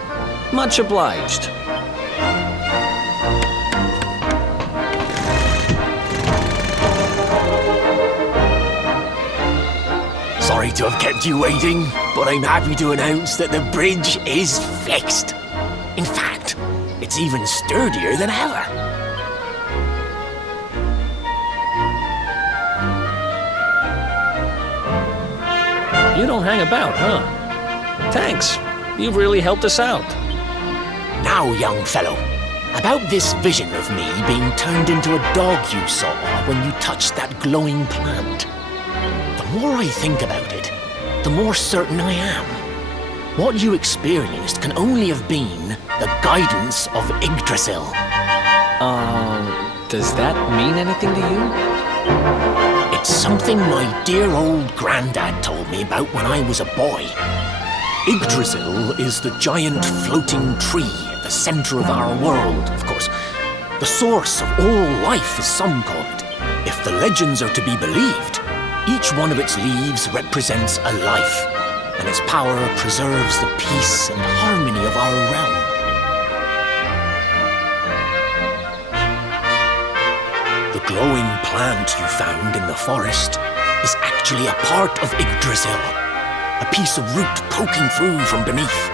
Much obliged. Sorry to have kept you waiting, but I'm happy to announce that the bridge is fixed. In fact, it's even sturdier than ever. You don't hang about, huh? Thanks. You've really helped us out. Now, young fellow, about this vision of me being turned into a dog you saw when you touched that glowing plant. The more I think about it, the more certain I am. What you experienced can only have been the guidance of Yggdrasil. Does that mean anything to you? It's something my dear old granddad told me about when I was a boy. Yggdrasil is the giant floating tree at the center of our world, of course. The source of all life, as some call it. If the legends are to be believed, each one of its leaves represents a life, and its power preserves the peace and harmony of our realm. The glowing plant you found in the forest is actually a part of Yggdrasil, a piece of root poking through from beneath.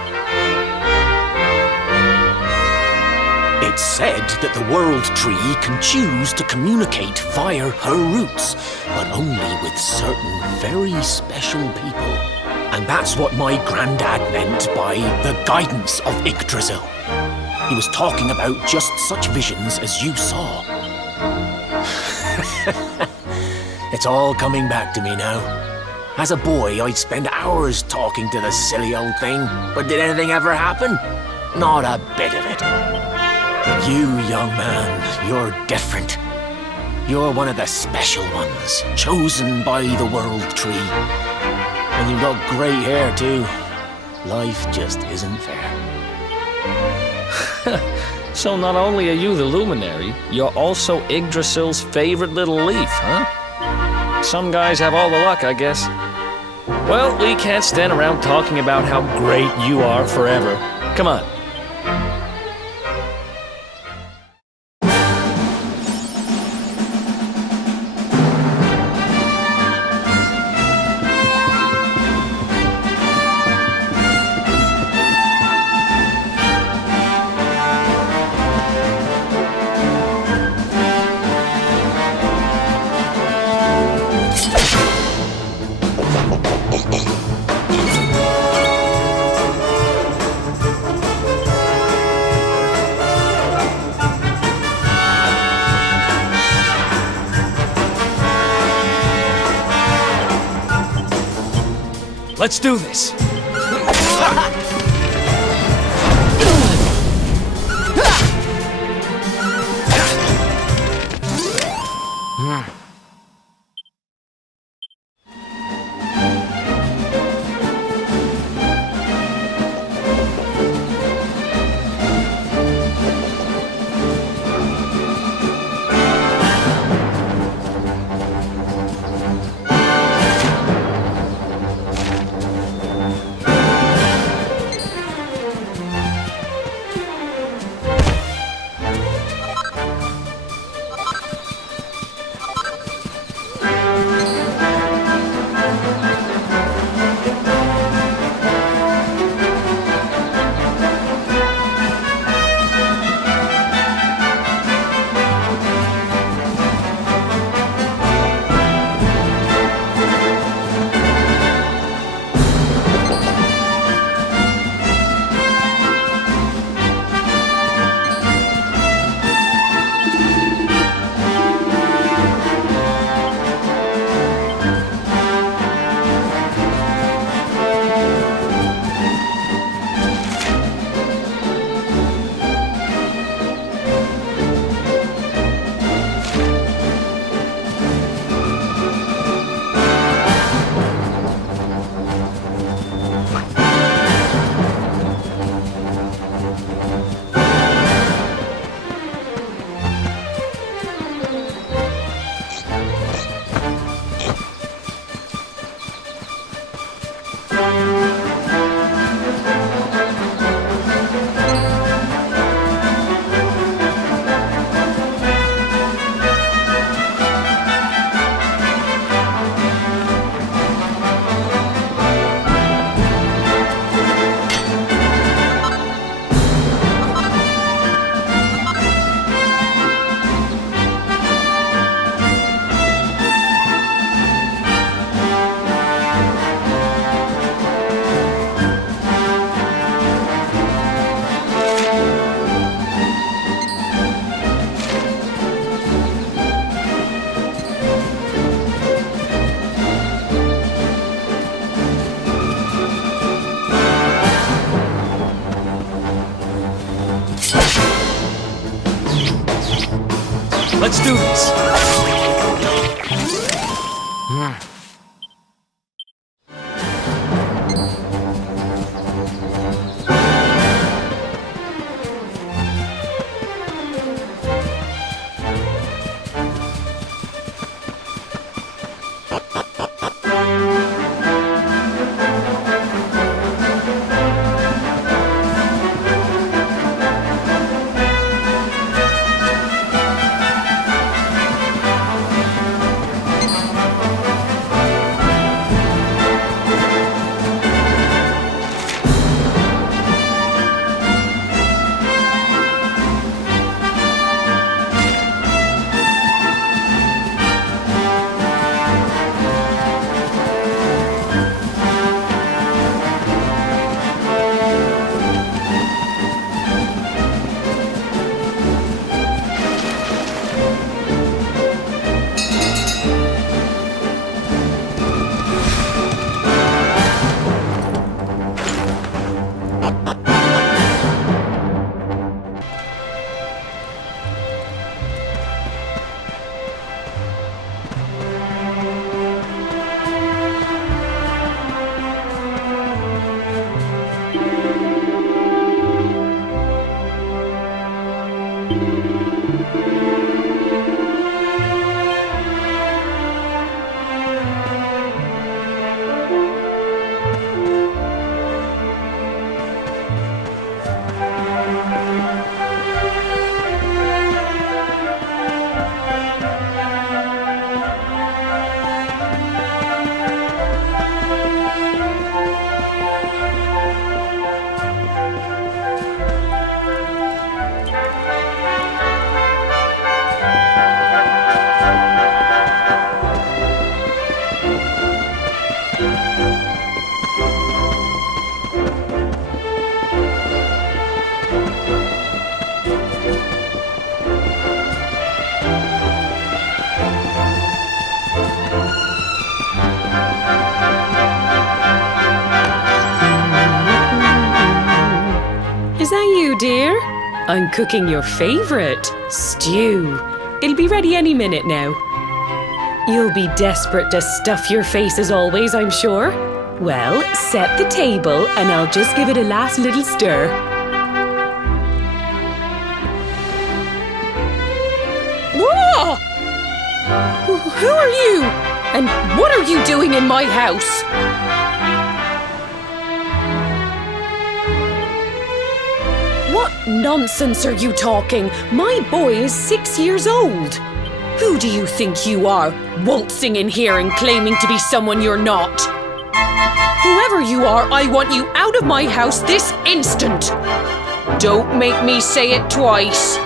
It's said that the world tree can choose to communicate via her roots, but only with certain very special people. And that's what my granddad meant by the guidance of Yggdrasil. He was talking about just such visions as you saw. It's all coming back to me now. As a boy, I'd spend hours talking to the silly old thing, but did anything ever happen? Not a bit of it. But you, young man, you're different. You're one of the special ones, chosen by the world tree. And you've got great hair, too. Life just isn't fair. So not only are you the luminary, you're also Yggdrasil's favorite little leaf, huh? Some guys have all the luck, I guess. Well, we can't stand around talking about how great you are forever. Come on. Let's do this. Let's do this. Hello, dear. I'm cooking your favourite, stew. It'll be ready any minute now. You'll be desperate to stuff your face as always, I'm sure. Well, set the table and I'll just give it a last little stir. Whoa! Who are you? And what are you doing in my house? What nonsense are you talking? My boy is 6 years old. Who do you think you are, waltzing in here and claiming to be someone you're not? Whoever you are, I want you out of my house this instant. Don't make me say it twice.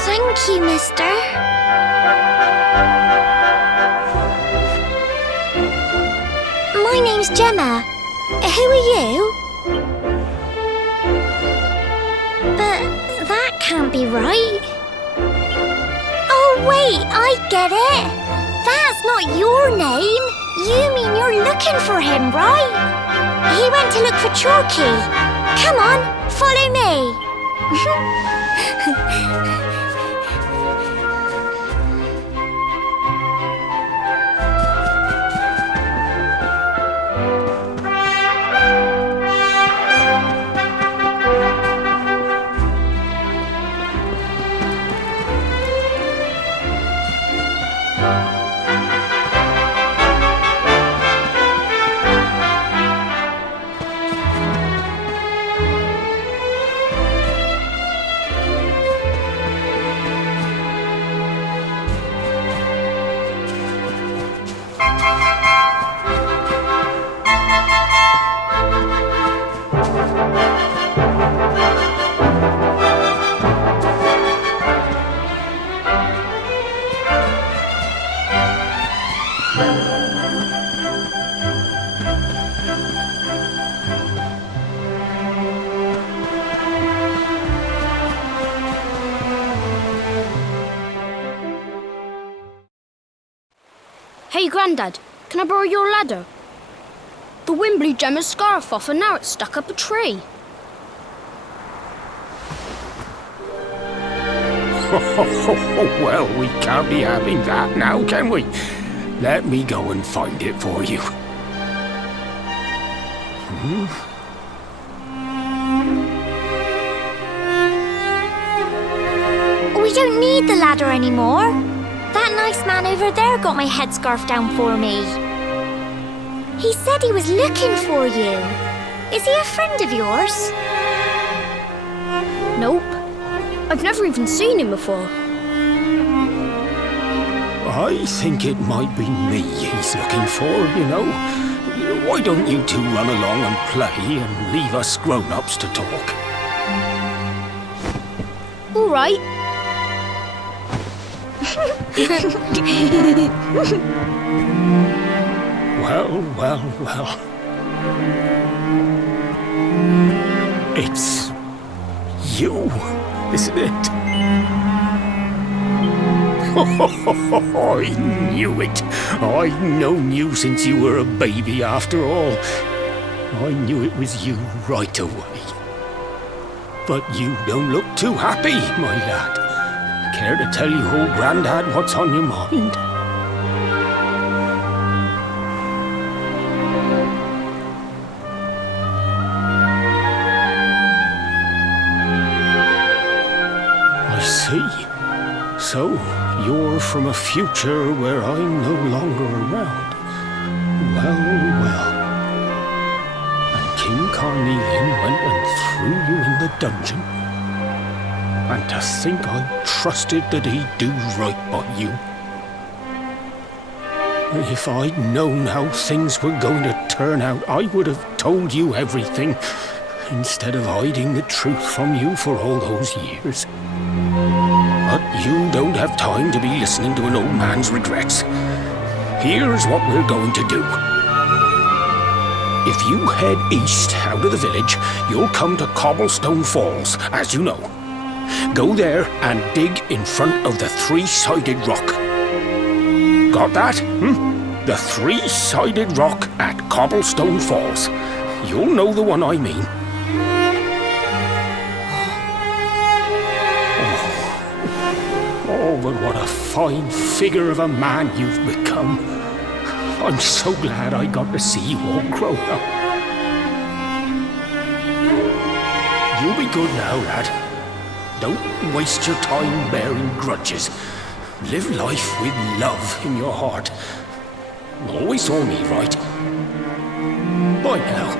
Thank you, mister. My name's Gemma. Who are you? But that can't be right. Oh, wait, I get it. That's not your name. You mean you're looking for him, right? He went to look for Chalky. Come on, follow me. Hey, Grandad, can I borrow your ladder? The wind blew Gemma's scarf off and now it's stuck up a tree. Well, we can't be having that now, can we? Let me go and find it for you. We don't need the ladder anymore. That nice man over there got my headscarf down for me. He said he was looking for you. Is he a friend of yours? Nope. I've never even seen him before. I think it might be me he's looking for, you know. Why don't you two run along and play and leave us grown-ups to talk? All right. Well. It's you, isn't it? I knew it. I've known you since you were a baby after all. I knew it was you right away. But you don't look too happy, my lad. Care to tell your old Grandad what's on your mind? I see. So, you're from a future where I'm no longer around. well. And King Carnelian went and threw you in the dungeon. And to think I trusted that he'd do right by you. If I'd known how things were going to turn out, I would have told you everything, instead of hiding the truth from you for all those years. But you don't have time to be listening to an old man's regrets. Here's what we're going to do. If you head east out of the village, you'll come to Cobblestone Falls, as you know. Go there and dig in front of the three-sided rock. Got that? The three-sided rock at Cobblestone Falls. You'll know the one I mean. Oh, but what a fine figure of a man you've become. I'm so glad I got to see you all grow up. You'll be good now, lad. Don't waste your time bearing grudges. Live life with love in your heart. Always saw me right. Bye now.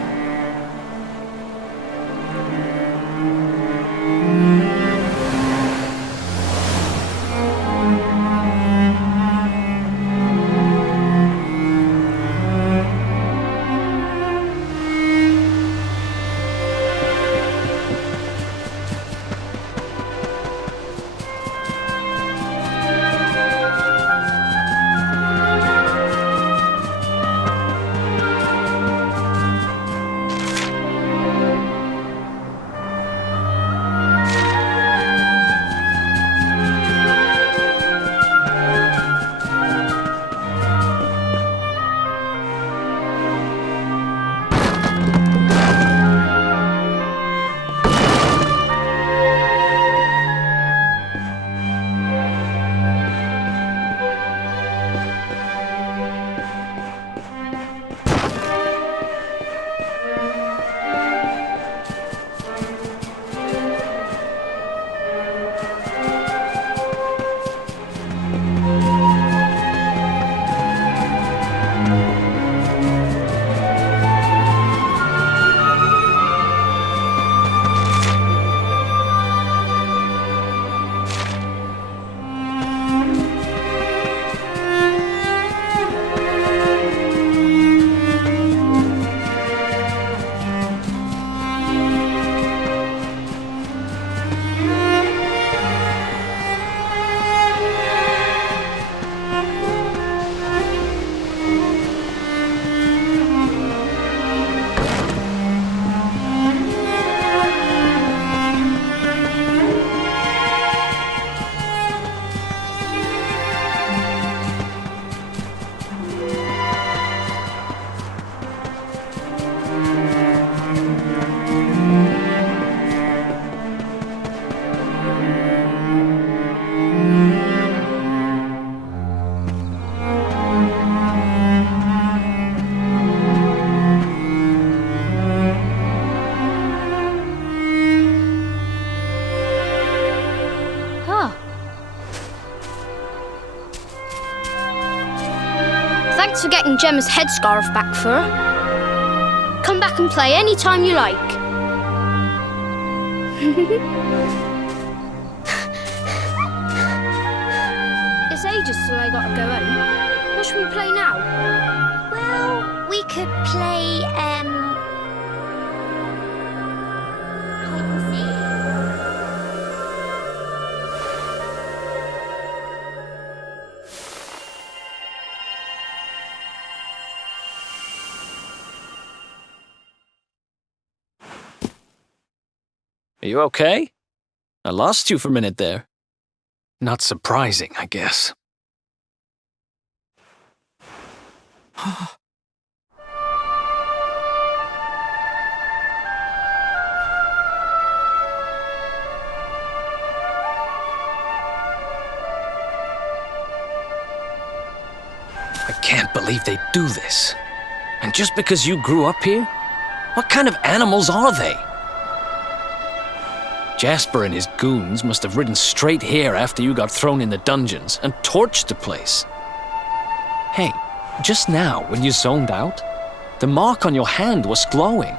Thanks for getting Gemma's headscarf back for her. Come back and play any time you like. It's ages till I gotta go home. What should we play now? Well, we could play, hide and seek. Are you okay? I lost you for a minute there. Not surprising, I guess. I can't believe they do this. And just because you grew up here? What kind of animals are they? Jasper and his goons must have ridden straight here after you got thrown in the dungeons and torched the place. Hey, Just now, when you zoned out, the mark on your hand was glowing,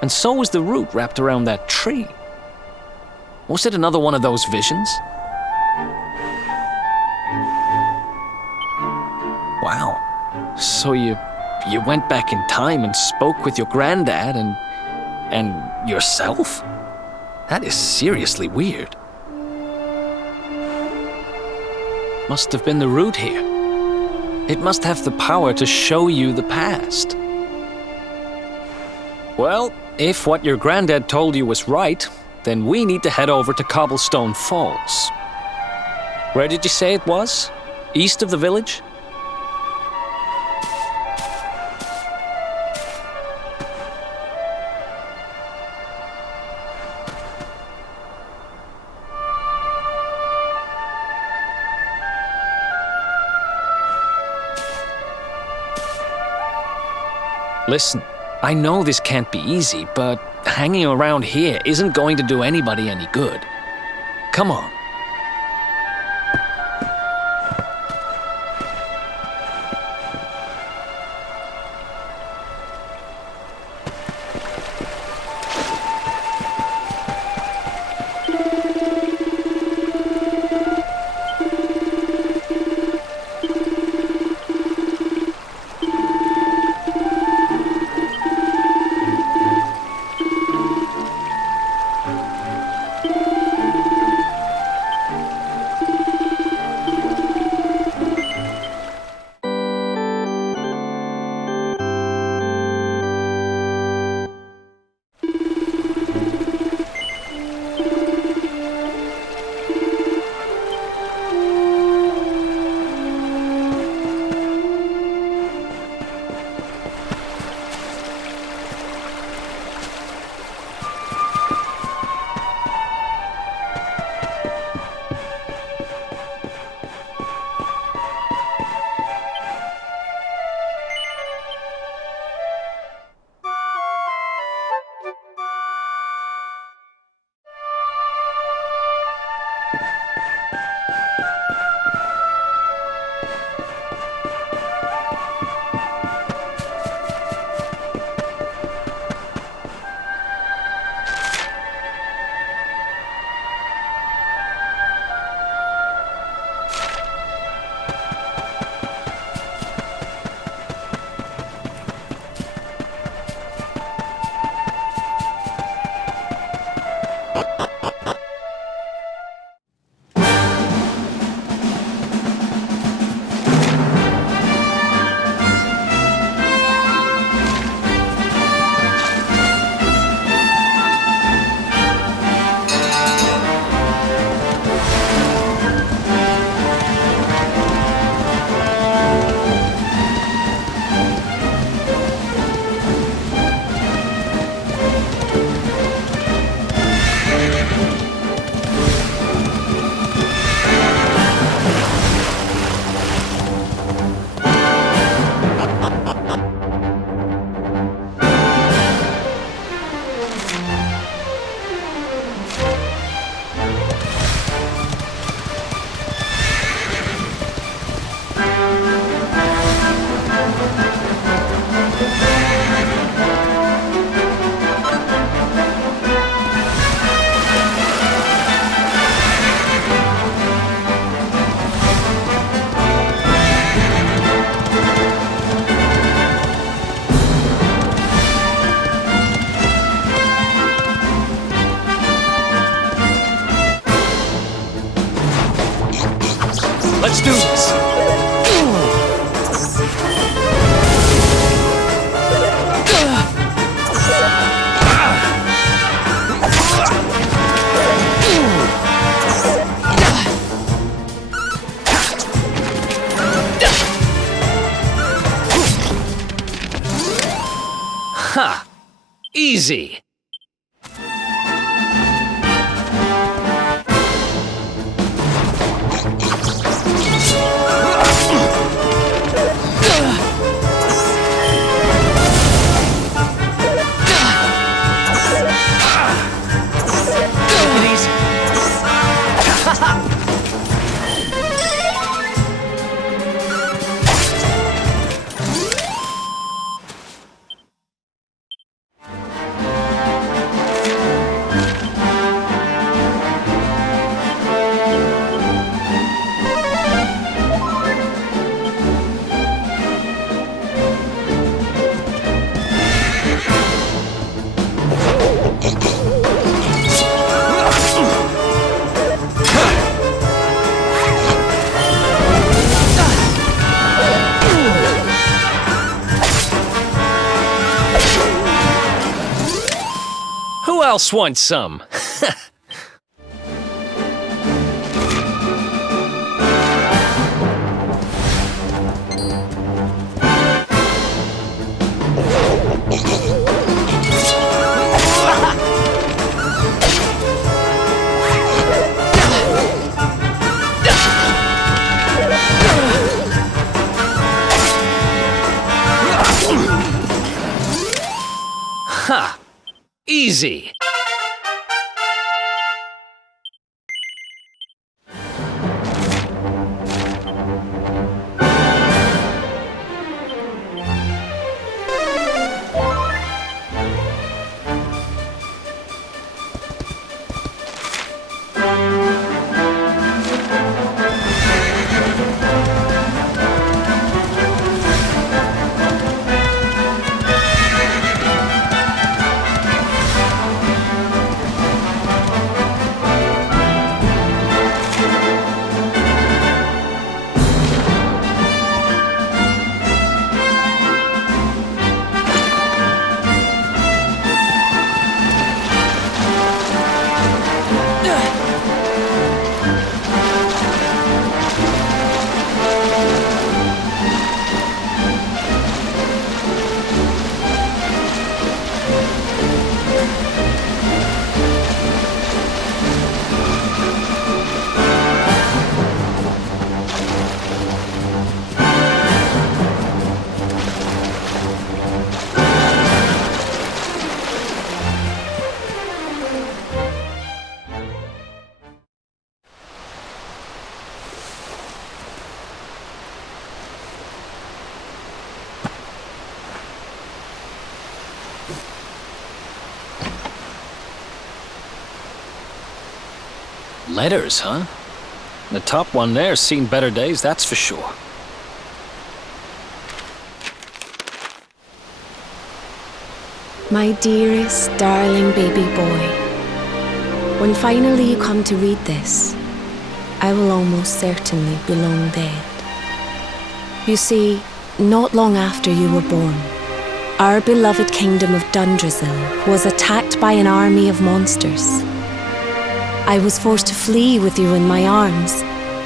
and so was the root wrapped around that tree. Was it another one of those visions? Wow. So you went back in time and spoke with your granddad and yourself? That is seriously weird. Must have been the root here. It must have the power to show you the past. Well, if what your granddad told you was right, then we need to head over to Cobblestone Falls. Where did you say it was? East of the village? Listen, I know this can't be easy, but hanging around here isn't going to do anybody any good. Come on. Let's do this. Ha! Easy. else wants some? Ha! Easy! Letters, huh? The top one there's seen better days, that's for sure. My dearest, darling baby boy, when finally you come to read this, I will almost certainly be long dead. You see, not long after you were born, our beloved kingdom of Dundrasil was attacked by an army of monsters. I was forced to flee with you in my arms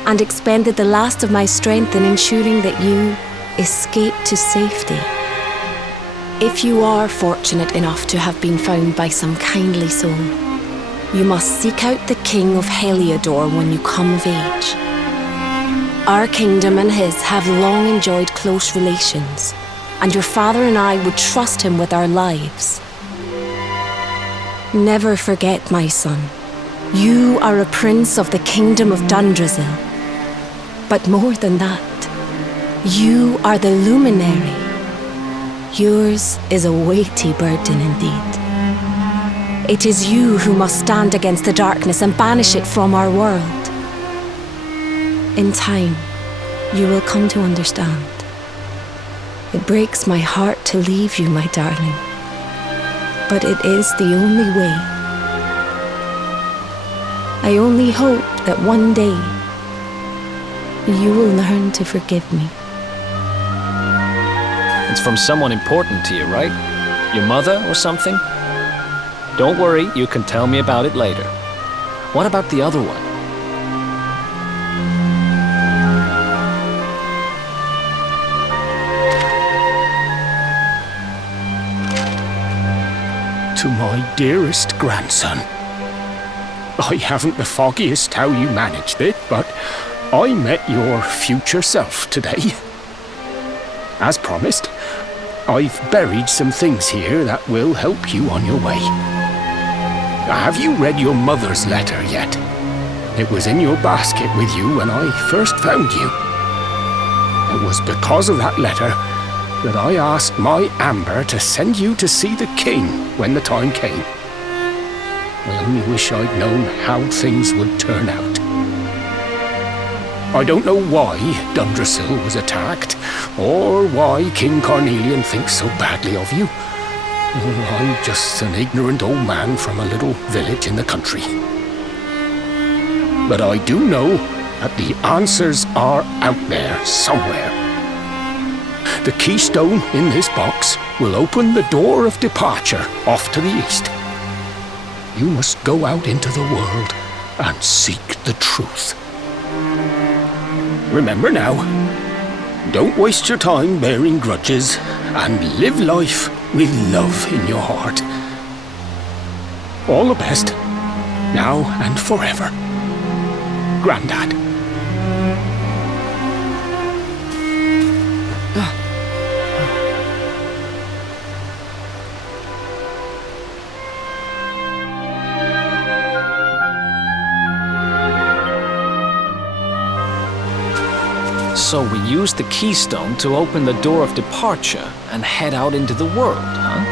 and expended the last of my strength in ensuring that you escaped to safety. If you are fortunate enough to have been found by some kindly soul, you must seek out the king of Heliodor when you come of age. Our kingdom and his have long enjoyed close relations, and your father and I would trust him with our lives. Never forget, my son, you are a prince of the kingdom of Dundrasil. But more than that, you are the luminary. Yours is a weighty burden indeed. It is you who must stand against the darkness and banish it from our world. In time, you will come to understand. It breaks my heart to leave you, my darling, but it is the only way. I only hope that one day you will learn to forgive me. It's from someone important to you, right? Your mother or something? Don't worry, you can tell me about it later. What about the other one? To my dearest grandson. I haven't the foggiest how you managed it, but I met your future self today. As promised, I've buried some things here that will help you on your way. Have you read your mother's letter yet? It was in your basket with you when I first found you. It was because of that letter that I asked my Amber to send you to see the king when the time came. I only wish I'd known how things would turn out. I don't know why Dundrasil was attacked, or why King Carnelian thinks so badly of you. I'm just an ignorant old man from a little village in the country. But I do know that the answers are out there somewhere. The keystone in this box will open the door of departure off to the east. You must go out into the world and seek the truth. Remember now, don't waste your time bearing grudges and live life with love in your heart. All the best, now and forever. Grandad. So we use the keystone to open the door of departure and head out into the world, huh?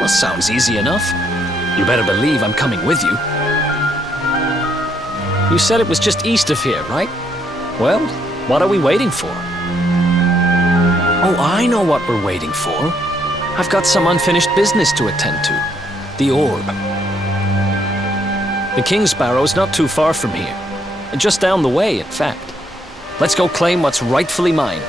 Well, sounds easy enough. You better believe I'm coming with you. You said it was just east of here, right? Well, what are we waiting for? Oh, I know what we're waiting for. I've got some unfinished business to attend to. The orb. The King Sparrow's not too far from here. Just down the way, in fact. Let's go claim what's rightfully mine.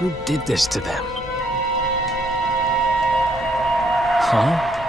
Who did this to them? Huh?